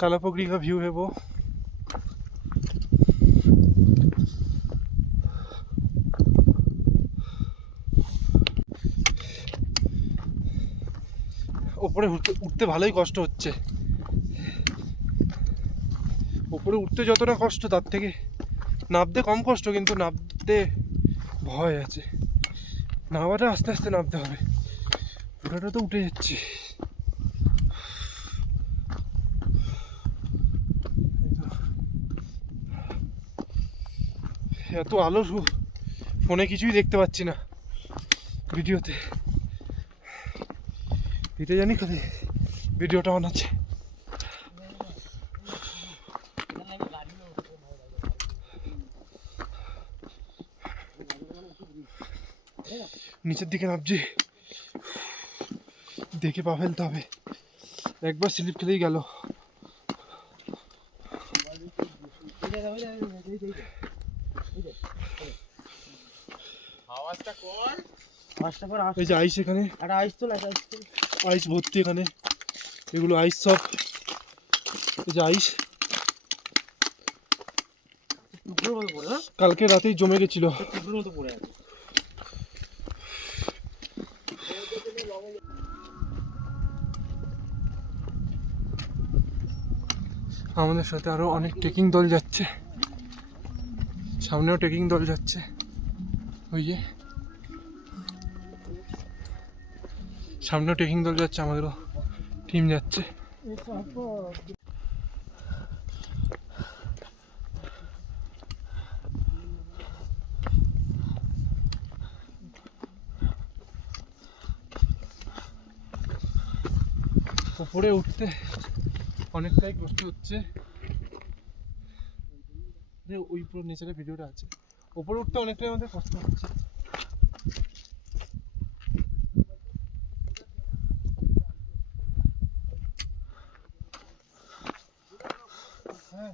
काला पुकड़ी का व्यू है वो। ওপরে উঠতে ভালোই কষ্ট হচ্ছে। ওপরে উঠতে যতটা কষ্ট তার থেকে নামতে কম কষ্ট, কিন্তু নামতে ভয় আছে। নামাটা আস্তে আস্তে নামতে হবে, পুরোটা তো উঠে যাচ্ছে। এত আলো ফোনে কিছুই দেখতে পাচ্ছি না, ভিডিওতে এটা জানি খালি ভিডিওটা অন আছে। নিচের দিকে নামছি, দেখে পা ফেলতে হবে, একবার স্লিপ খেলেই গেল। এই যে আইস, এখানে আইস ভর্তি, এখানে এগুলো আইস সব। এই যে আইস কালকে রাতেই জমে গেছিল। আমাদের সাথে আরো অনেক ট্রেকিং দল যাচ্ছে, সামনেও ট্রেকিং দল যাচ্ছে, ওই যে সামনেও ট্রেকিং দল যাচ্ছে, আমাদেরও টিম যাচ্ছে। উপরে উঠতে অনেকটাই কষ্ট হচ্ছে। ওই পুরো নেচারের ভিডিওটা আছে, উপরে উঠতে অনেকটাই আমাদের কষ্ট হচ্ছে। হ্যাঁ,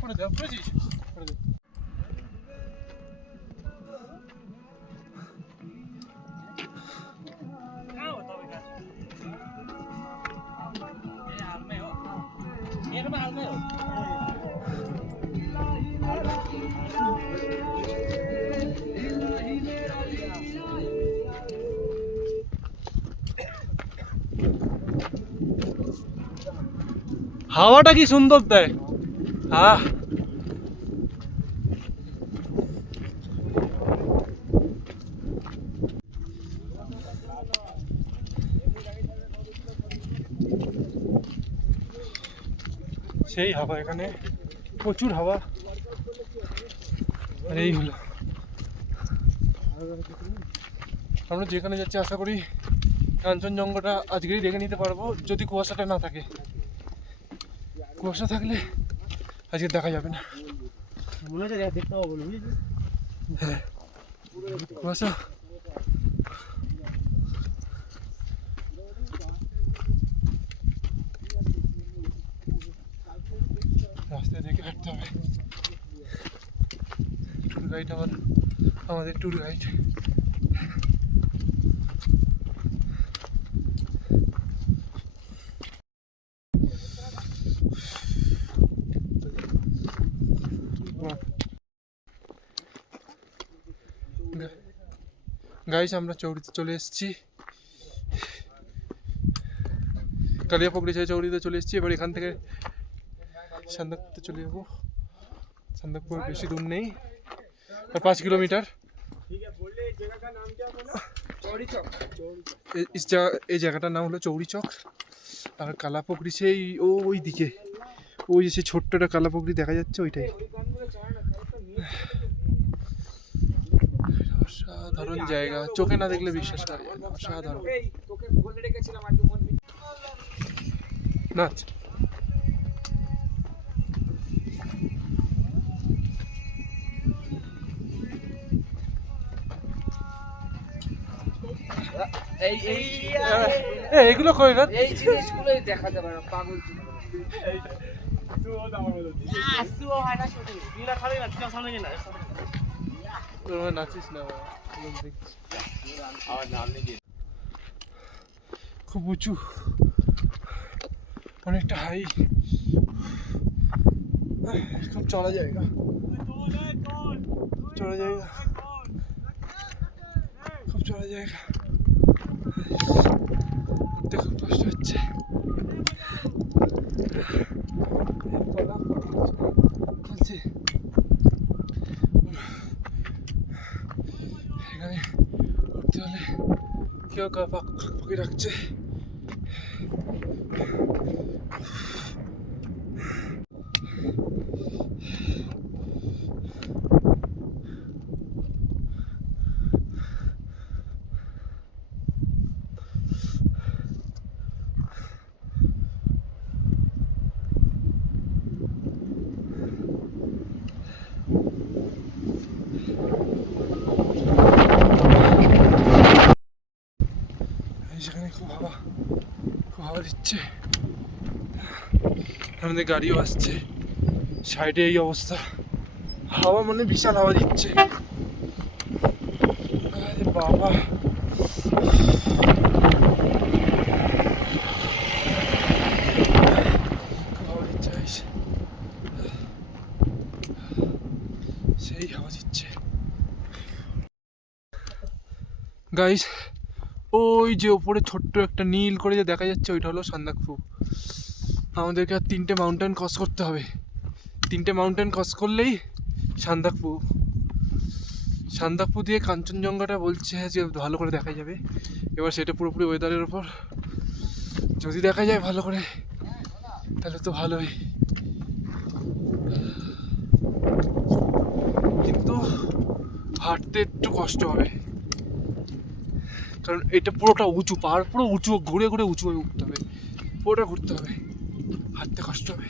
করে দে, করেছিস? করে দে। হাওয়াটা কি সুন্দর দেয়। আহ, সেই হাওয়া, এখানে প্রচুর হাওয়া। আর এই হলো, আমরা যেখানে যাচ্ছি আশা করি কাঞ্চনজঙ্ঘাটা আজকেই দেখে নিতে পারবো, যদি কুয়াশাটা না থাকে। কুয়াশা থাকলে আজকে দেখা যাবে না। মনে হচ্ছে দেখতে পাবো, বুঝেছি? হ্যাঁ, কুয়াশা। রাস্তায় দেখে হাঁটতে হবে। ট্যুর গাইড আবার আমাদের ট্যুর গাইড। গাইস, আমরা চৌড়িতে চলে এসেছি, কালিয়াপুকুরি ছেড়ে চৌড়িতে চলে এসেছি। এবার এখান থেকে সান্দাকপুরতে চলে যাবো। সান্দাকপুর বেশি দূর নেই, 5 কিলোমিটার। এই জায়গাটার নাম হলো চৌড়ি চক। আর কালাপুকুরি সেই ওই দিকে, ওই যে সেই ছোট্টটা কালাপুকুরি দেখা যাচ্ছে, ওইটাই। অসাধারণ জায়গা, চোখে না দেখলে বিশ্বাস করা যায় না, অসাধারণ। এই তোকে বলে রেখেছিলাম আর মন নাচ এই এই এগুলো কই না, এই জিনিসগুলোই দেখা যাবে না, পাগল জিনিস। তোরা নাচিস না বাবা, খুব উঁচু, অনেকটা হাই, খুব চড়া জায়গা, চড়া জায়গা, খুব চড়া জায়গা, উঠতে খুব কষ্ট হচ্ছে। চলছে এখানে উঠতে হলে কেউ পাখি রাখছে। সেখানে খুব হাওয়া দিচ্ছে, আমাদের গাড়িও আসছে, সাইডে এই অবস্থা, হাওয়া মানে বিশাল হাওয়া দিচ্ছে। আরে বাবা, খুব হাওয়া দিচ্ছে guys, সেই হাওয়া দিচ্ছে গাইস। ওই যে ওপরে ছোট্ট একটা নীল করে যে দেখা যাচ্ছে, ওইটা হলো সান্দাকফু। আমাদেরকে আর 3টে মাউন্টেন ক্রস করতে হবে, 3টে মাউন্টেন ক্রস করলেই সান্দাকফু। সান্দাকফু দিয়ে কাঞ্চনজঙ্ঘাটা বলছে যে ভালো করে দেখা যাবে। এবার সেটা পুরোপুরি ওয়েদারের ওপর, যদি দেখা যায় ভালো করে তাহলে তো ভালোই, কিন্তু হাঁটতে একটু কষ্ট হবে, কারণ এটা পুরোটা উঁচু, পাহাড় পুরো উঁচু, ঘুরে ঘুরে উঁচু হয়ে উঠতে হবে, পুরোটা ঘুরতে হবে, হাঁটতে কষ্ট হবে।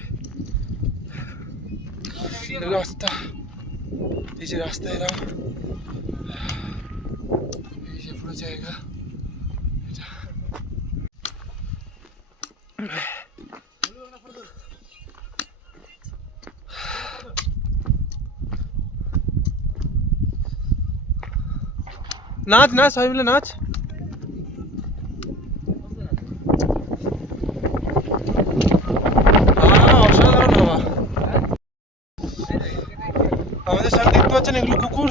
রাস্তা, এই যে রাস্তা এলাম, এই যে পুরো জায়গা, এটা নাচ নাচ সবাই মিলে নাচ। অসাধারণ বাবা, আমাদের সামনে দেখতে পাচ্ছেন এগুলো কুকুর,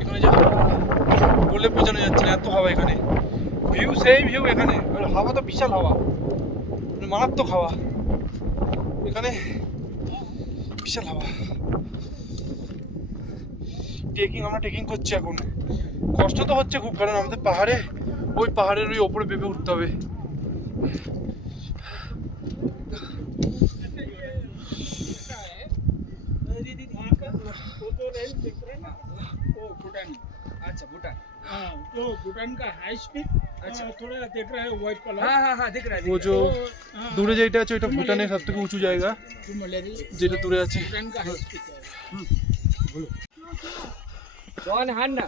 এখানে যে বলে বোঝানো যাচ্ছে না, এত হাওয়া এখানে, ভিউ সেই ভিউ এখানে, হাওয়া তো বিশাল হাওয়া, মারাত্মক হাওয়া এখানে, বিশাল হাওয়া। আমরা ট্রেকিং করছি এখন, কষ্ট তো হচ্ছে খুব, কারণ আমাদের পাহাড়ে, ওই পাহাড়ের ওই ওপরে বেঁপে উঠতে হবে। अच्छा भूटान, हाँ, तो भूटान का हाई स्पीड, अच्छा थोड़ा देख रहे हैं व्हाइट कलर, हाँ हाँ हाँ दिख रहा है, ও যে দূরে যেটা আছে ওইটা ভুটানের সব থেকে উঁচু জায়গা, যেটা দূরে আছে। भूटान का हाई स्पीड है। जॉन हान्ना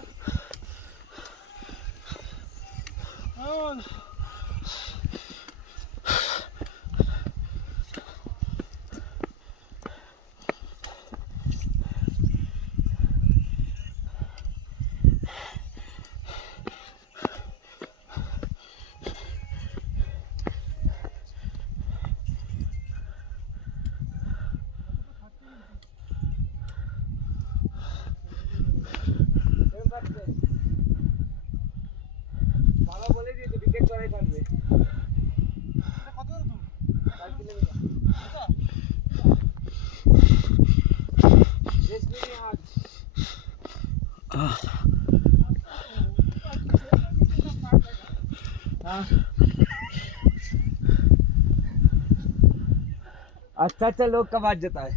बाबा बोले दिए तो विकेट चढ़ाई থাকবে। अच्छा लोग का बात जाता है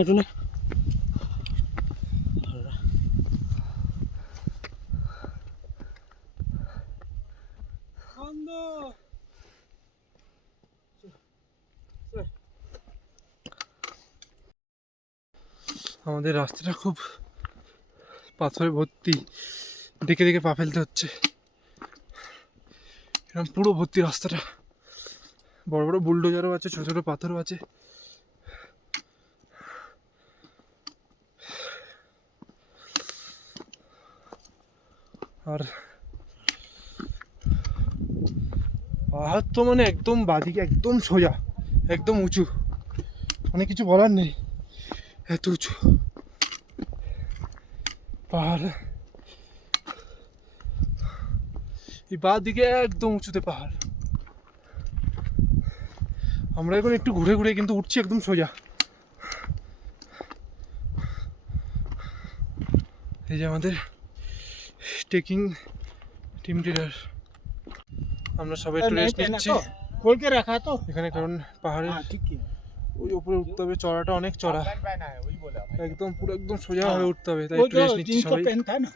একটু না আমাদের রাস্তাটা খুব পাথরে ভর্তি, দেখে দেখে পা ফেলতে হচ্ছে। এরকম পুরো ভর্তি রাস্তাটা, বড় বড় বুলডোজারও আছে, ছোট ছোট পাথরও আছে। আর পাহাড় তো মানে একদম বাদিকে, একদম সোজা, একদম উঁচু, অনেক কিছু বলার নেই, এত উঁচু পাহাড়। এই বাঁ দিকে একদম উঁচুতে পাহাড়। আমরা এখন একটু ঘুরে ঘুরে কিন্তু উঠছি একদম সোজা। এই যে আমাদের ট্রেকিং টিম লিডার, আমরা সবাই একটু রেস্ট নিচ্ছি खोल के रखा तो এখানে, কারণ পাহাড়ে हाँ ठीक है ওই উপরে উঠতে হবে, চড়াটা অনেক চড়া, একদম পুরো একদম সোজা হয়ে উঠতে হবে। তাই वो একটু जो রেস্ট নিচ্ছি जींस का সবাই, पेन था ना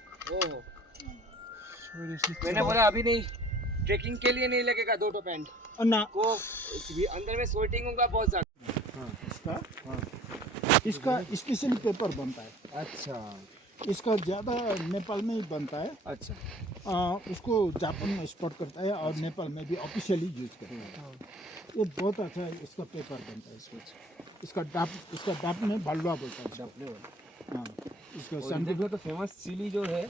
সবাই রেস্ট নিচ্ছি। मैंने बोला अभी नहीं, ट्रेकिंग के लिए नहीं लगेगा 2 पैंट और ना को, अंदर में स्वेटिंग होगा बहुत ज्यादा। इसका इसका स्पेशल पेपर बनता है। अच्छा, इसका ज़्यादा नेपाल में ही बनता है। अच्छा, उसको जापान में एक्सपोर्ट करता है और नेपाल में भी ऑफिशियली यूज करता है। ये बहुत अच्छा है, इसका पेपर बनता है। इसका डाब में बालुआ बोलता है, हाँ, इसका देखो तो फेमस चिली जो है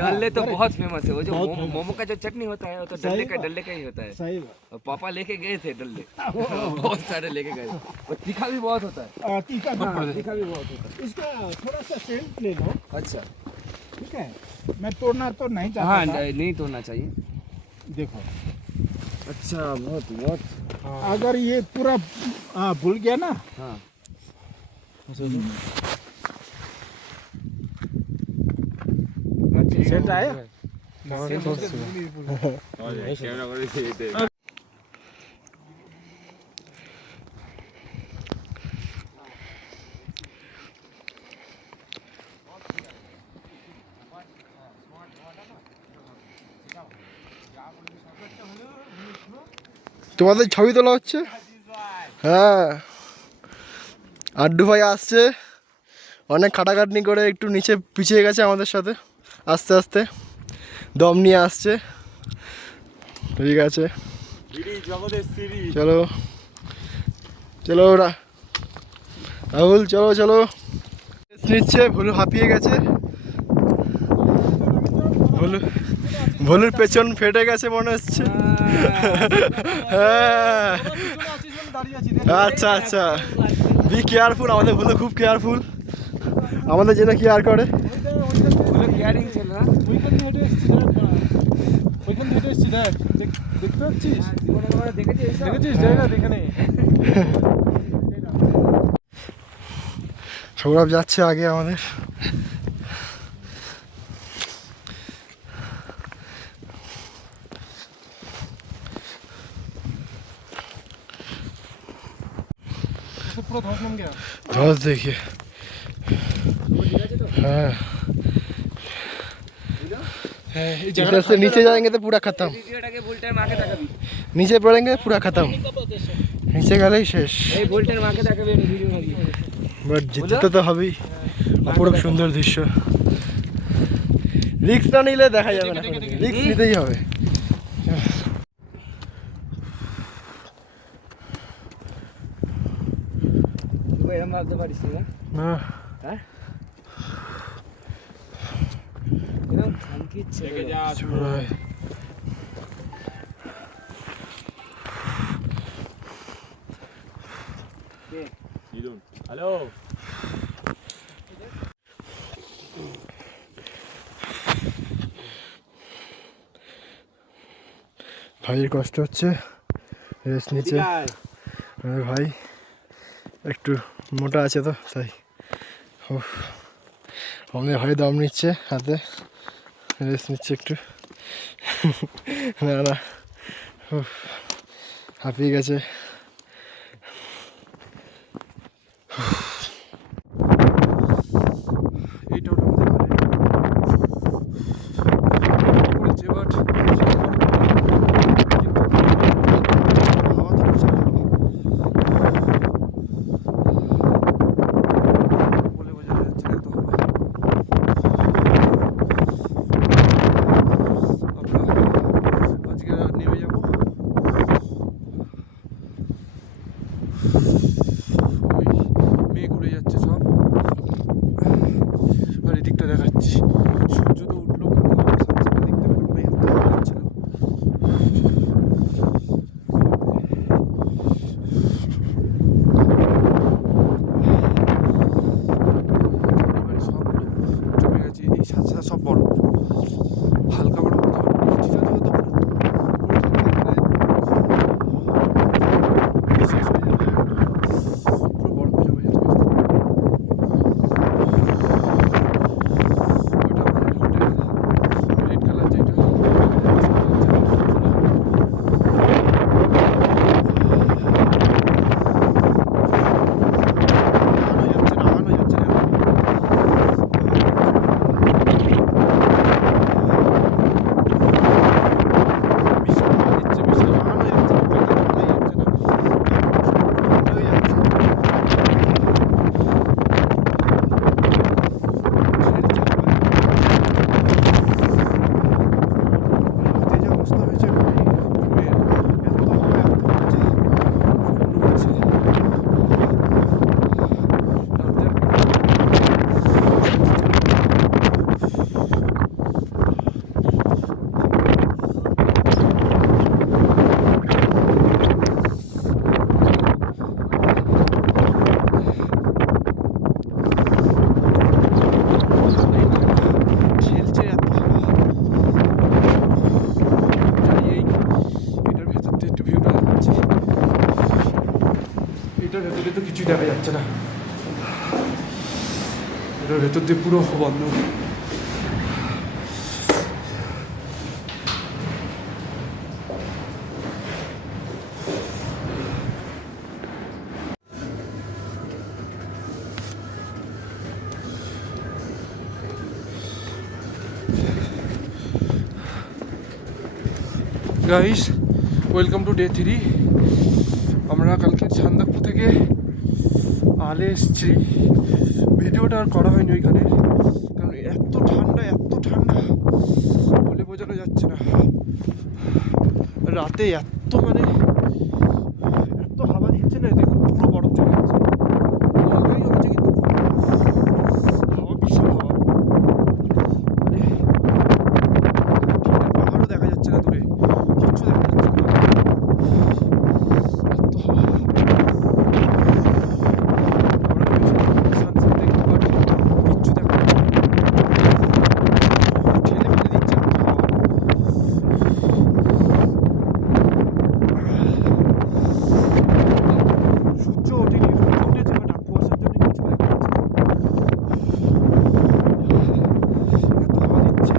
डल्ले तो बहुत फेमस है। वो जो बहुत मोमो का जो चटनी होता है वो तो सही डल्ले का ही होता है। सही बात। और पापा लेके गए थे डल्ले बहुत सारे लेके गए, और तीखा भी बहुत होता है। तीखा भी तीखा भी बहुत होता है। इसका थोड़ा सा सेंट ले लो, अच्छा, ठीक है। मैं तोड़ना तो नहीं चाहता हाँ था। नहीं तोड़ना चाहिए। देखो, अच्छा, बहुत बहुत अगर ये पूरा भूल गया ना, हाँ सेंट आया। তোমাদের ছবি তোলা হচ্ছে? হ্যাঁ, আড্ডু ভাই আসছে, অনেক খাটাখাটনি করে একটু নিচে পিছিয়ে গেছে আমাদের সাথে, আস্তে আস্তে দম নিয়ে আসছে। ঠিক আছে, চলো চলো রাহুল, চলো চলো। নিচ্ছে, ভুলু হাঁপিয়ে গেছে, ভুলুর পেছন ফেটে গেছে মনে হচ্ছে। হ্যাঁ, আচ্ছা আচ্ছা, বি কেয়ারফুল, আমাদের ভুলু খুব কেয়ারফুল, আমাদের জন্য কেয়ার করে। কেয়ারিং ছিল না, ওইখান থেকে এসেছি, দেখতে পাচ্ছিস? দেখেছিস জায়গা দেখে নেই। সৌরভ যাচ্ছে আগে আমাদের। পুরো ধস নাম গিয়া। ধস देखिए, हाँ, इधर से नीचे जाएंगे तो पूरा खत्म, ভিডিওটাকে ফুল টাইম আগে দেখাবি, नीचे पड़ेंगे पूरा खत्म, नीचे গেলে শেষ। এই ফুল টাইম আগে দেখাবি ভিডিও নাকি। বাট যেতে তো হবেই, অপরূপ সুন্দর দৃশ্য। রিস্ক না নিলে দেখা যাবে না, রিস্ক নিতেই হবে। তুই এরকম ভাবতে পারিস না? না, হ্যাঁ, এরকম থামকিচ্ছে চড়াই। হ্যালো, ভাইয়ের কষ্ট হচ্ছে, রেস্ট নিচ্ছে। ভাই একটু মোটা আছে তো তাই। আমাদের ভাই দম নিচ্ছে হাতে, রেস্ট নিচ্ছে একটু। না না, হাঁপিয়ে গেছে। এইটা হলো আমাদের পড়েছে, বাট হাওয়া তো বিশাল হাওয়া, বলে বোঝানো যাচ্ছে না এত হাওয়া। আমরা আজকে নেমে যাবো। ওই মেঘ উড়ে যাচ্ছে সব, আর এদিকটা দেখাচ্ছি সূর্য তো উঠলো, কিন্তু সানসেটটা দেখতে পেলাম না, এত ভালো লাগছিল। এবারে সবগুলো জমে গেছে, এই সাথে সাথে সব বরফ, হালকা বরফ হতে পারে, বৃষ্টি যদি হতো শেষ হয়ে যেত, পুরো বরফে জমে যেত। ওইটা আমাদের হোটেল, রেড কালার যেটা আগানো যাচ্ছে না। বিশাল হাওয়া দিচ্ছে, বিশাল আগানো যাচ্ছে না, কথা বলাই যাচ্ছে না, বন্ধ হয়ে যাচ্ছে। রাতে যে অবস্থা হয়েছে রুমের, এত হাওয়া এত হচ্ছে, খুব উড়ছে। রাতে খেলছে এত হাওয়া। যাই, এটার ভেতর দিয়ে একটু ভিউটা দেখাচ্ছি। এটার ভেতরে তো কিছুই দেখা যাচ্ছে না, এটার ভেতর দিয়ে পুরো বন্ধ। Guys, welcome to day 3। আমরা কালকে সান্দাকপু থেকে আলে এসছি। ভিডিওটা আর করা হয়নি ওইখানে, কারণ এত ঠান্ডা, এত ঠান্ডা বলে বোঝানো যাচ্ছে না। রাতে এত মানে এত হাওয়া দিচ্ছে না, দেখুন পুরো বরফ চলে যাচ্ছে, হালকাই হয়েছে কিন্তু হাওয়া বিশাল হাওয়া, মানে টিনের পাহাড়ও দেখা যাচ্ছে না দূরে, কিচ্ছু দেখা যাচ্ছে না, এত হাওয়া। আমরা ভেবেছিলাম সানসেট দেখবো, বাট কিচ্ছু দেখা যাচ্ছে না, ঠেলে ফেলে দিচ্ছে এত হাওয়া। সূর্য ওঠেনি, সূর্য উঠেছে, বাট কুয়াশার জন্য কিছু দেখা যাচ্ছে না, এত হাওয়া দিচ্ছে।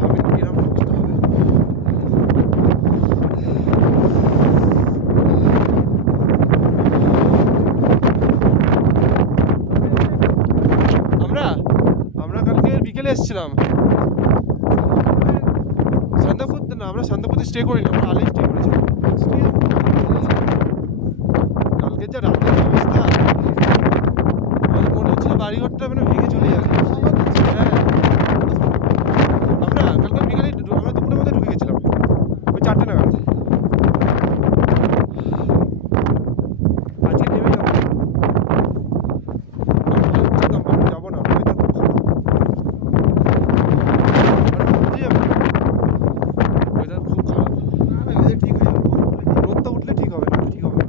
ভাবিনি এরকম অবস্থা হবে। আমরা আমরা কালকে বিকেলে এসেছিলাম সান্দাকপু না, আমরা সান্দাকপুতে স্টে করিনি, আমরা আলেই স্টে করেছিলাম। কালকে যা রাতের অবস্থা, আমাদের মনে হচ্ছিল বাড়িঘরটা মানে ভেঙে চলে যাবে। হ্যাঁ, আমরা কালকে বিকেলে আমরা দুপুরের মধ্যে ঢুকে গেছিলাম, ওই 4টে নাগাদ। আজকে নেমে যাবো, আমি যাবো না, weather খুব খারাপ। ওয়েদার খুব খারাপ, ঠিক হয়ে যাবে, রোদটা উঠলে ঠিক হবে না, ঠিক হবে না।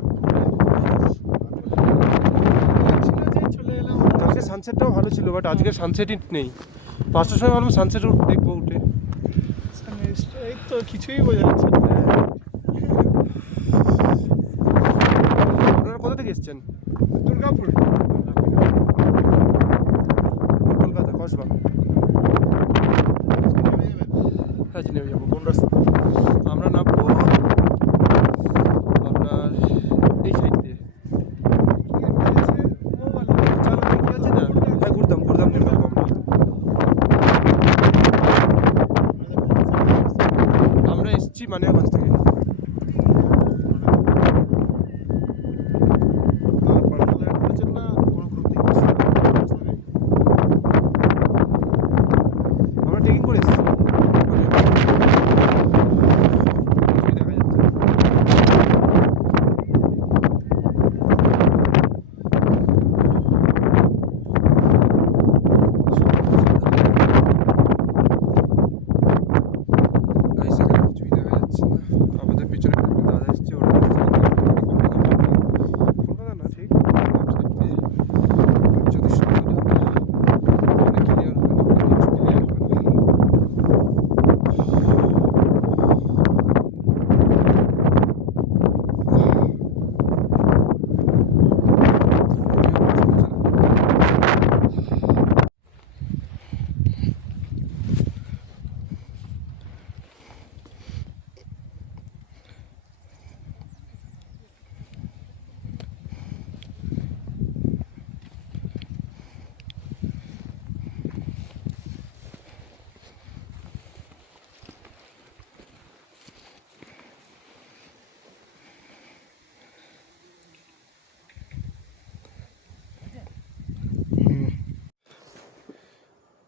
চলে এলাম। কালকে সানসেটটাও ভালো ছিল, বাট আজকে সানসেটই নেই। 5টার সময় ভাবলাম সানসেট দেখবো উঠে। এই তো কিছুই বোঝা যাচ্ছে না। এসেছেন? दुर्गापुर কলকাতা কসবা। আজ নেমে যাবো কোন রাস্তা? আমরা নামবো আপনার এই সাইড দিয়ে। চলো কি আছে না, হ্যাঁ ঘুরতাম নেমে যাবো আমরা এসছি মানিয়াগঞ্জ থেকে। আমরা ট্রেকিং করে এসেছি। দেখা যাচ্ছে গাইস, এখানে কিছুই দেখা যাচ্ছে না। আমাদের পিছনে একটা দাদা এসছে, ওরা কলকাতা না ঠিক যদি সুন্দর ক্লিয়ার হবে না, কিছু ক্লিয়ার হবে না।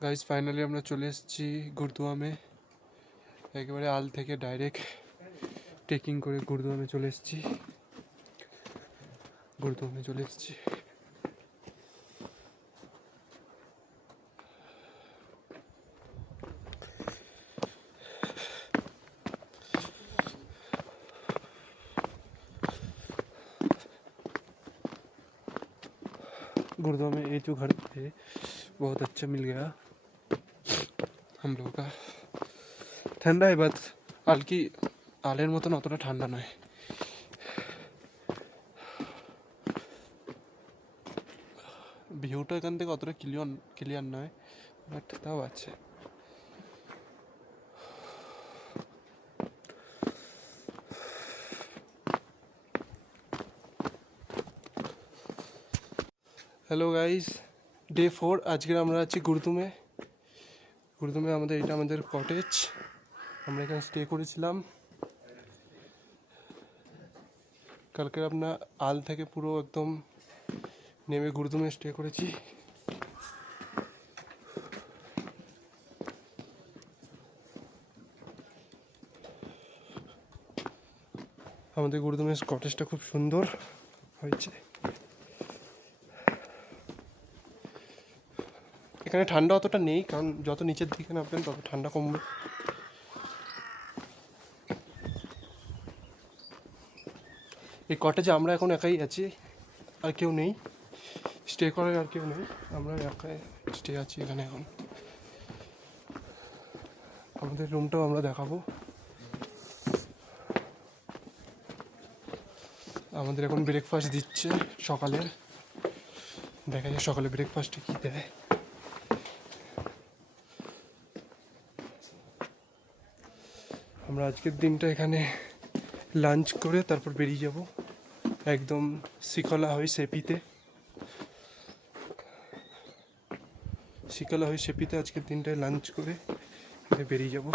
গাইস ফাইনালি আমরা চলে এসেছি গুরদুয়ামে। একেবারে আল থেকে ডাইরেক্ট ট্রেকিং করে গুরদুয়ামে চলে এসেছি। गुरुद्वारा में ये जो घर थे बहुत अच्छा मिल गया हम लोगों का। ठंडा है बात हल्की आलेर मतन অতটা ঠান্ডা নয়। ভিউটা এখান থেকে অতটা ক্লিয়ার নয়, বাট তাও আছে। হ্যালো গাইস, ডে 4 আজকের আমরা আছি গুরদুমে। এটা আমাদের কটেজ, আমরা এখানে স্টে করেছিলাম। কালকে আপনার আল থেকে পুরো একদম নেমে গুরদুমে স্টে করেছি। আমাদের গুরদুমের কটেজটা খুব সুন্দর হয়েছে। এখানে ঠান্ডা অতটা নেই, কারণ যত নিচের দিকে নামবেন তত ঠান্ডা কমবে। এই কটেজে আমরা এখন একাই আছি, আর কেউ নেই, স্টে করার আর কেউ নেই, আমরা একাই স্টে আছি এখানে এখন। আমাদের রুমটাও আমরা দেখাবো। আমাদের এখন ব্রেকফাস্ট দিচ্ছে সকালে, দেখা যায় সকালে ব্রেকফাস্টে কী দেয়। আমরা আজকের দিনটা এখানে লাঞ্চ করে তারপর বেরিয়ে যাব একদম শিকলা হয়ে সেপিতে আজকের দিনটায় লাঞ্চ করে বেরিয়ে যাব।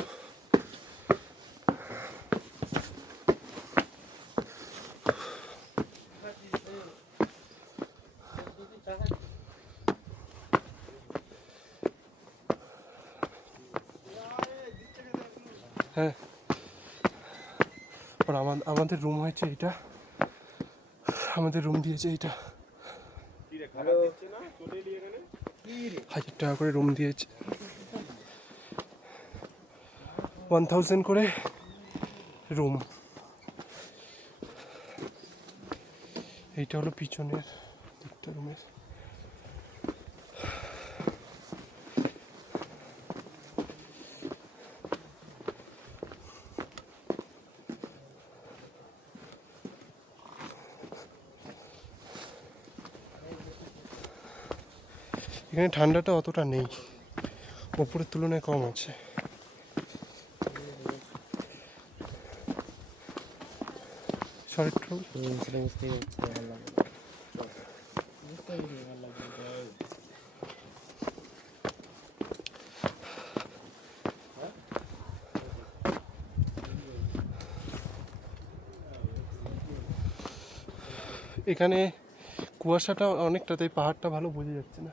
হ্যাঁ, আর আমাদের রুম হয়েছে এটা, আমাদের রুম দিয়েছে এটা 1000 টাকা করে রুম দিয়েছে, 1000 করে রুম। এইটা হলো পিছনের দিকটা রুমের। এখানে ঠান্ডাটা অতটা নেই, ওপরের তুলনায় কম আছে। শর্ট এখানে কুয়াশাটা অনেকটা, তাই পাহাড়টা ভালো বোঝা যাচ্ছে না,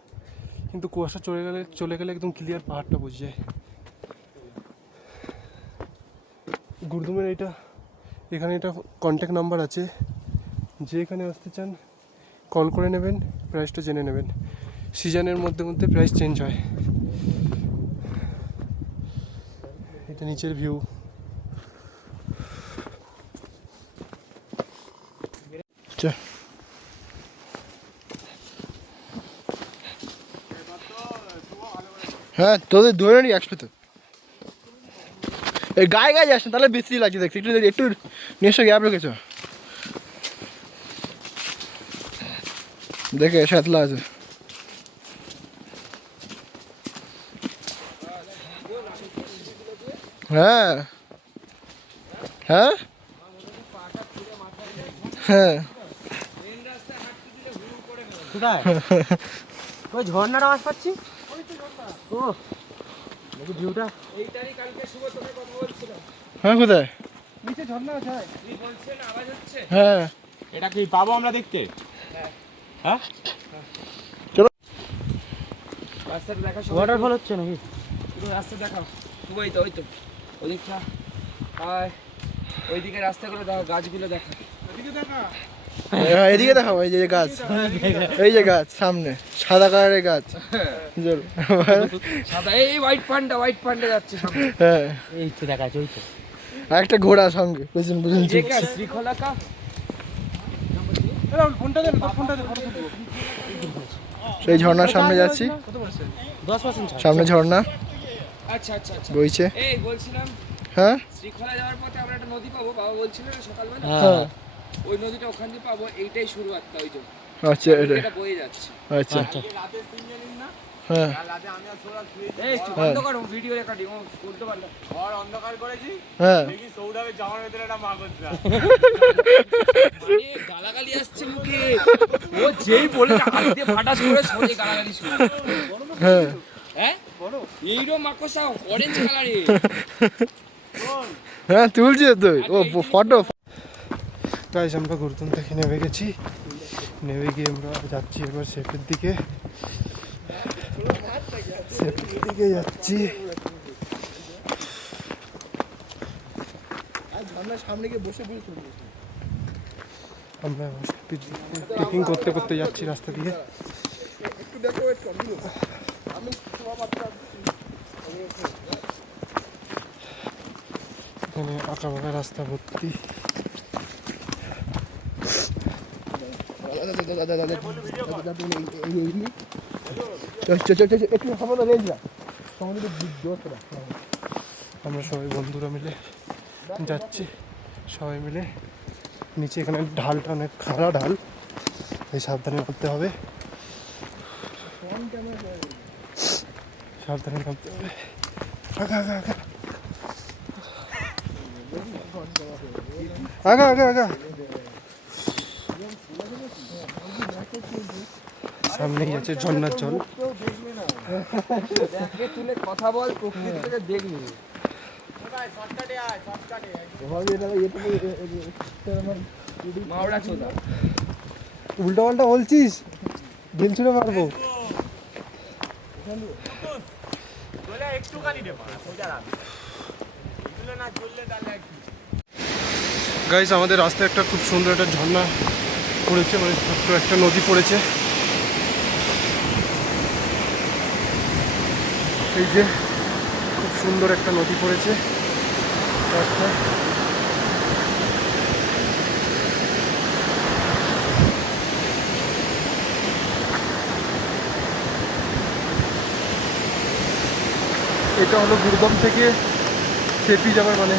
কিন্তু কুয়াশা চলে গেলে একদম ক্লিয়ার পাহাড়টা বোঝা যায়। গুরদুমের এখানে এটা কন্ট্যাক্ট নাম্বার আছে, যে এখানে আসতে চান কল করে নেবেন, প্রাইসটা জেনে নেবেন। সিজনের মধ্যে মধ্যে প্রাইস চেঞ্জ হয়। এটা নিচের ভিউ। হ্যাঁ, তোদের দুজনেরই একসাথে। এই গায়ে গায়ে যাস না, তাহলে বেশি লাগছে দেখছি। একটু নিশ্চয় গ্যাপ রেখেছ, দেখে সাতলা আছে। হ্যাঁ হ্যাঁ হ্যাঁ, কোথায় ওই ঝর্ণার আওয়াজ পাচ্ছি। ও দেখি ভিউটা। এইটারই কালকে শুভ তোকে কথা বলছিলাম। হ্যাঁ কোথায়? নিচে ঝর্ণা আছে। তুই বলছেন আওয়াজ হচ্ছে? হ্যাঁ, এটা কি পাবো আমরা দেখতে? হ্যাঁ, রাস্তাটা দেখা সবাই। ওয়াটারফল হচ্ছে নাকি? পুরো রাস্তা দেখাও। ওই তো ওদিকটা। আর ওইদিকে রাস্তাগুলো দেখো, গাছগুলো দেখা। এদিকে দেখাও, এই যে গাছ, এই যে গাছ সামনে সাদা কালারের গাছ। সাদা এই হোয়াইট পান্ডা যাচ্ছে সামনে। হ্যাঁ, এই তো দেখা যাচ্ছে, ওই তো। আর একটা ঘোড়া সঙ্গে পেছন পেছন ये क्या श्रीखोला का? ফোনটা দে, ফোনটা দে, ফটো তুলবো। সেই ঝর্ণার সামনে যাচ্ছি, 10% ছাড়। সামনে ঝর্ণা আচ্ছা আচ্ছা আচ্ছা। বইছে। এই বলছিলাম হ্যাঁ শ্রীখোলা যাওয়ার পথে আমরা একটা নদী পাবো, বাবা বলছিল না সকালবেলা। হ্যাঁ ওই নদীটা ওখান দিয়ে পাবো, এইটাই শুরু একটা ওই যে আচ্ছা, এটা বয়ে যাচ্ছে। আচ্ছা আচ্ছা। হ্যাঁ এই চুপ, বন্ধ করো ভিডিও রেকর্ডিং, ও বলতে পারলা। অন্ধকার করেছি, হ্যাঁ, দেখি সৌরভের জামার ভেতরে একটা মাগজরা। মানে গালাগালি আসছে মুখে, ও যেই বলে হাত দিয়ে ফাটাস করে সোজে গালাগালি শুরু। হ্যাঁ হ্যাঁ এইরো মাকসা অরেঞ্জ কালারে। হ্যাঁ, তুলছি তো ও ফটো। গাইস, আমরা গুরুতুম থেকে নেমে গেছি, নেমে গিয়ে আমরা যাচ্ছি এবার সেফের দিকে। সেফের দিকে যাচ্ছি। সামনে গিয়ে বসে আমরা ট্রেকিং করতে করতে যাচ্ছি রাস্তা দিয়ে। এখানে আঁকা বাঁকা রাস্তা ভর্তি। আমরা সবাই বন্ধুরা মিলে যাচ্ছি, সবাই মিলে নিচে। এখানে ঢালটা অনেক খাড়া ঢাল, এই সাবধানে নামতে হবে, সাবধানে নামতে হবে। আগা আগা আগা আগা আগা আগা। সামনেই আছে ঝর্ণার জল। দেখে তুলে কথা বল, প্রকৃতি থেকে দেখবি। মাওড়া চোদা উল্টো পাল্টা বলছিস, ঢিল ছুঁড়ে মারবো। গাইস, আমাদের রাস্তায় একটা খুব সুন্দর একটা ঝর্ণা পড়েছে, মানে ছোট্ট একটা নদী পড়েছে। এই যে খুব সুন্দর একটা নদী পড়েছে রাস্তায়। এটা হলো গুরদম থেকে সেপি যাওয়ার, মানে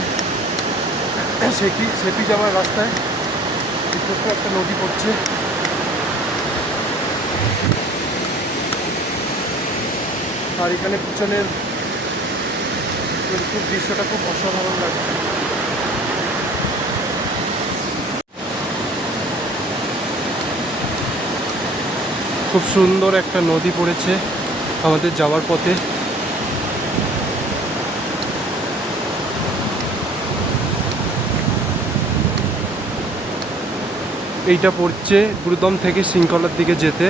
সেপি যাওয়ার রাস্তায় এই ছোট্ট একটা নদী পড়ছে। আর এখানে পিছনের খুব দৃশ্যটা খুব অসাধারণ লাগছে। খুব সুন্দর একটা নদী পড়েছে আমাদের যাওয়ার পথে। এইটা পড়ছে গুরুদম থেকে শৃঙ্খলার দিকে যেতে।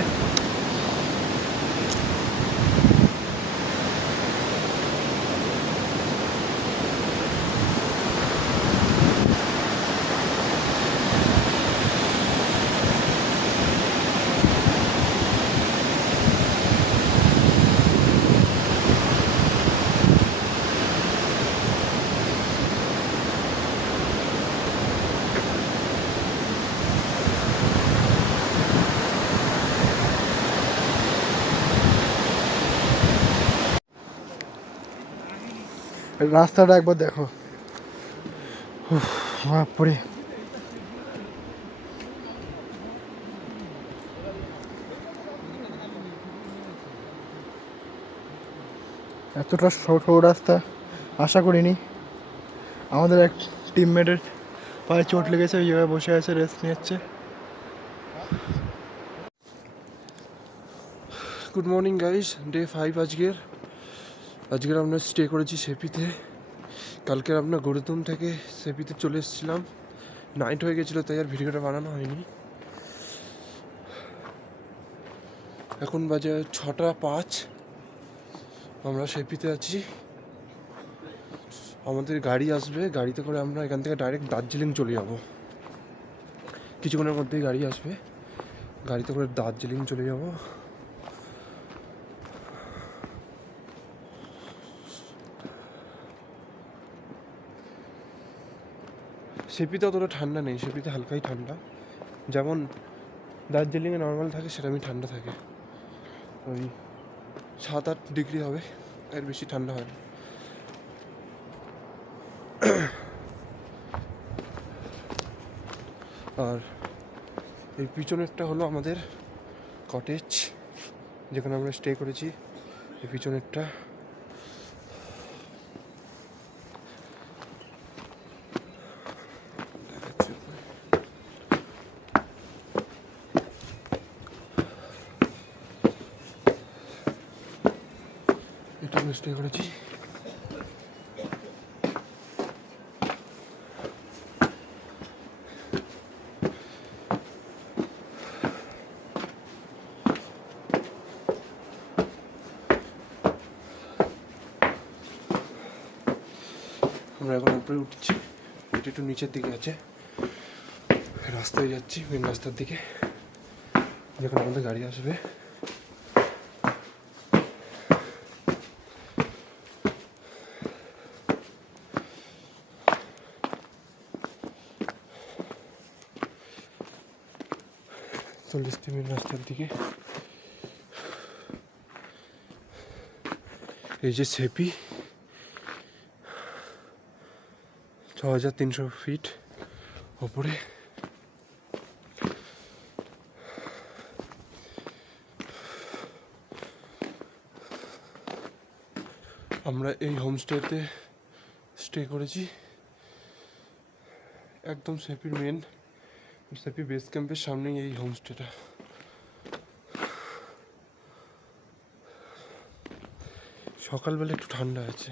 রাস্তাটা একবার দেখো, বাপরে। এতটা সরু রাস্তা আশা করিনি। আমাদের এক টিমমেটের পায়ে চোট লেগেছে, ওই জায়গায় বসে আছে, রেস্ট নিচ্ছে। গুড মর্নিং গাইস, ডে 5 আজকের আমরা স্টে করেছি সেপিতে। কালকের আমরা গুরুদম থেকে সেপিতে চলে এসেছিলাম, নাইট হয়ে গেছিলো তাই আর ভিডিওটা বানানো হয়নি। এখন বাজে 6:05, আমরা সেপিতে আছি। আমাদের গাড়ি আসবে, গাড়িতে করে আমরা এখান থেকে ডাইরেক্ট দার্জিলিং চলে যাব। কিছুক্ষণের মধ্যেই গাড়ি আসবে, গাড়িতে করে দার্জিলিং চলে যাব। সেপিতে অতটা ঠান্ডা নেই, সেপিতে হালকাই ঠান্ডা, যেমন দার্জিলিংয়ে নর্মাল থাকে সেরকমই ঠান্ডা থাকে। ওই 7-8 ডিগ্রি হবে, এর বেশি ঠান্ডা হয় না। আর এই পিছনেরটা হলো আমাদের কটেজ, যেখানে আমরা স্টে করেছি। এই পিছনেরটা এটা আমরা স্টে করেছি। আমরা এখন উপরে উঠছি, এটা একটু নিচের দিকে আছে, রাস্তায় যাচ্ছি মেন রাস্তার দিকে, যেখানে আমাদের গাড়ি আসবে। চল্লিশ মেন রাস্তার দিকে। এই যে সেপি, 6300 ফিট ওপরে। আমরা এই হোমস্টেতে স্টে করেছি, একদম সেপির মেন সেপি বেস ক্যাম্পের সামনেই এই হোমস্টেটা। সকালবেলা একটু ঠান্ডা আছে।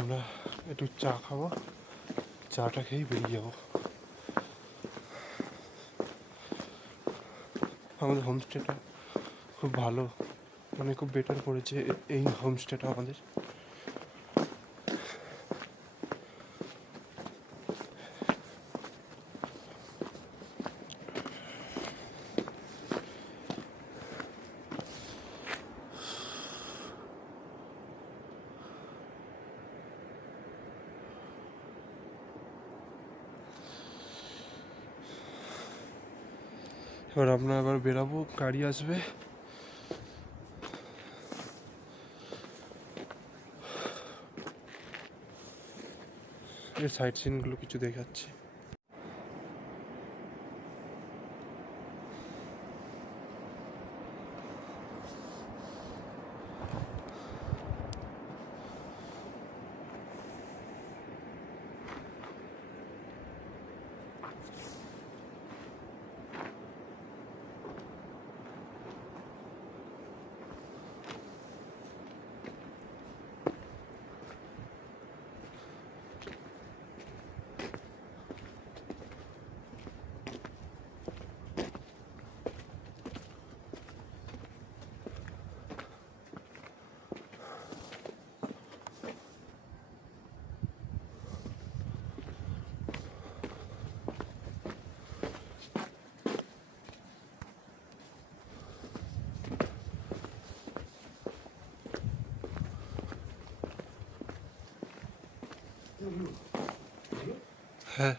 আমরা একটু চা খাবো, চাটা খেয়েই বেরিয়ে যাবো। আমাদের হোমস্টেটা খুব ভালো, মানে খুব বেটার করেছে এই হোমস্টেটা আমাদের। এবার আমরা আবার বেরাবো, গাড়ি আসবে। এই সাইড সিনগুলো কিছু দেখাচ্ছি। হ্যাঁ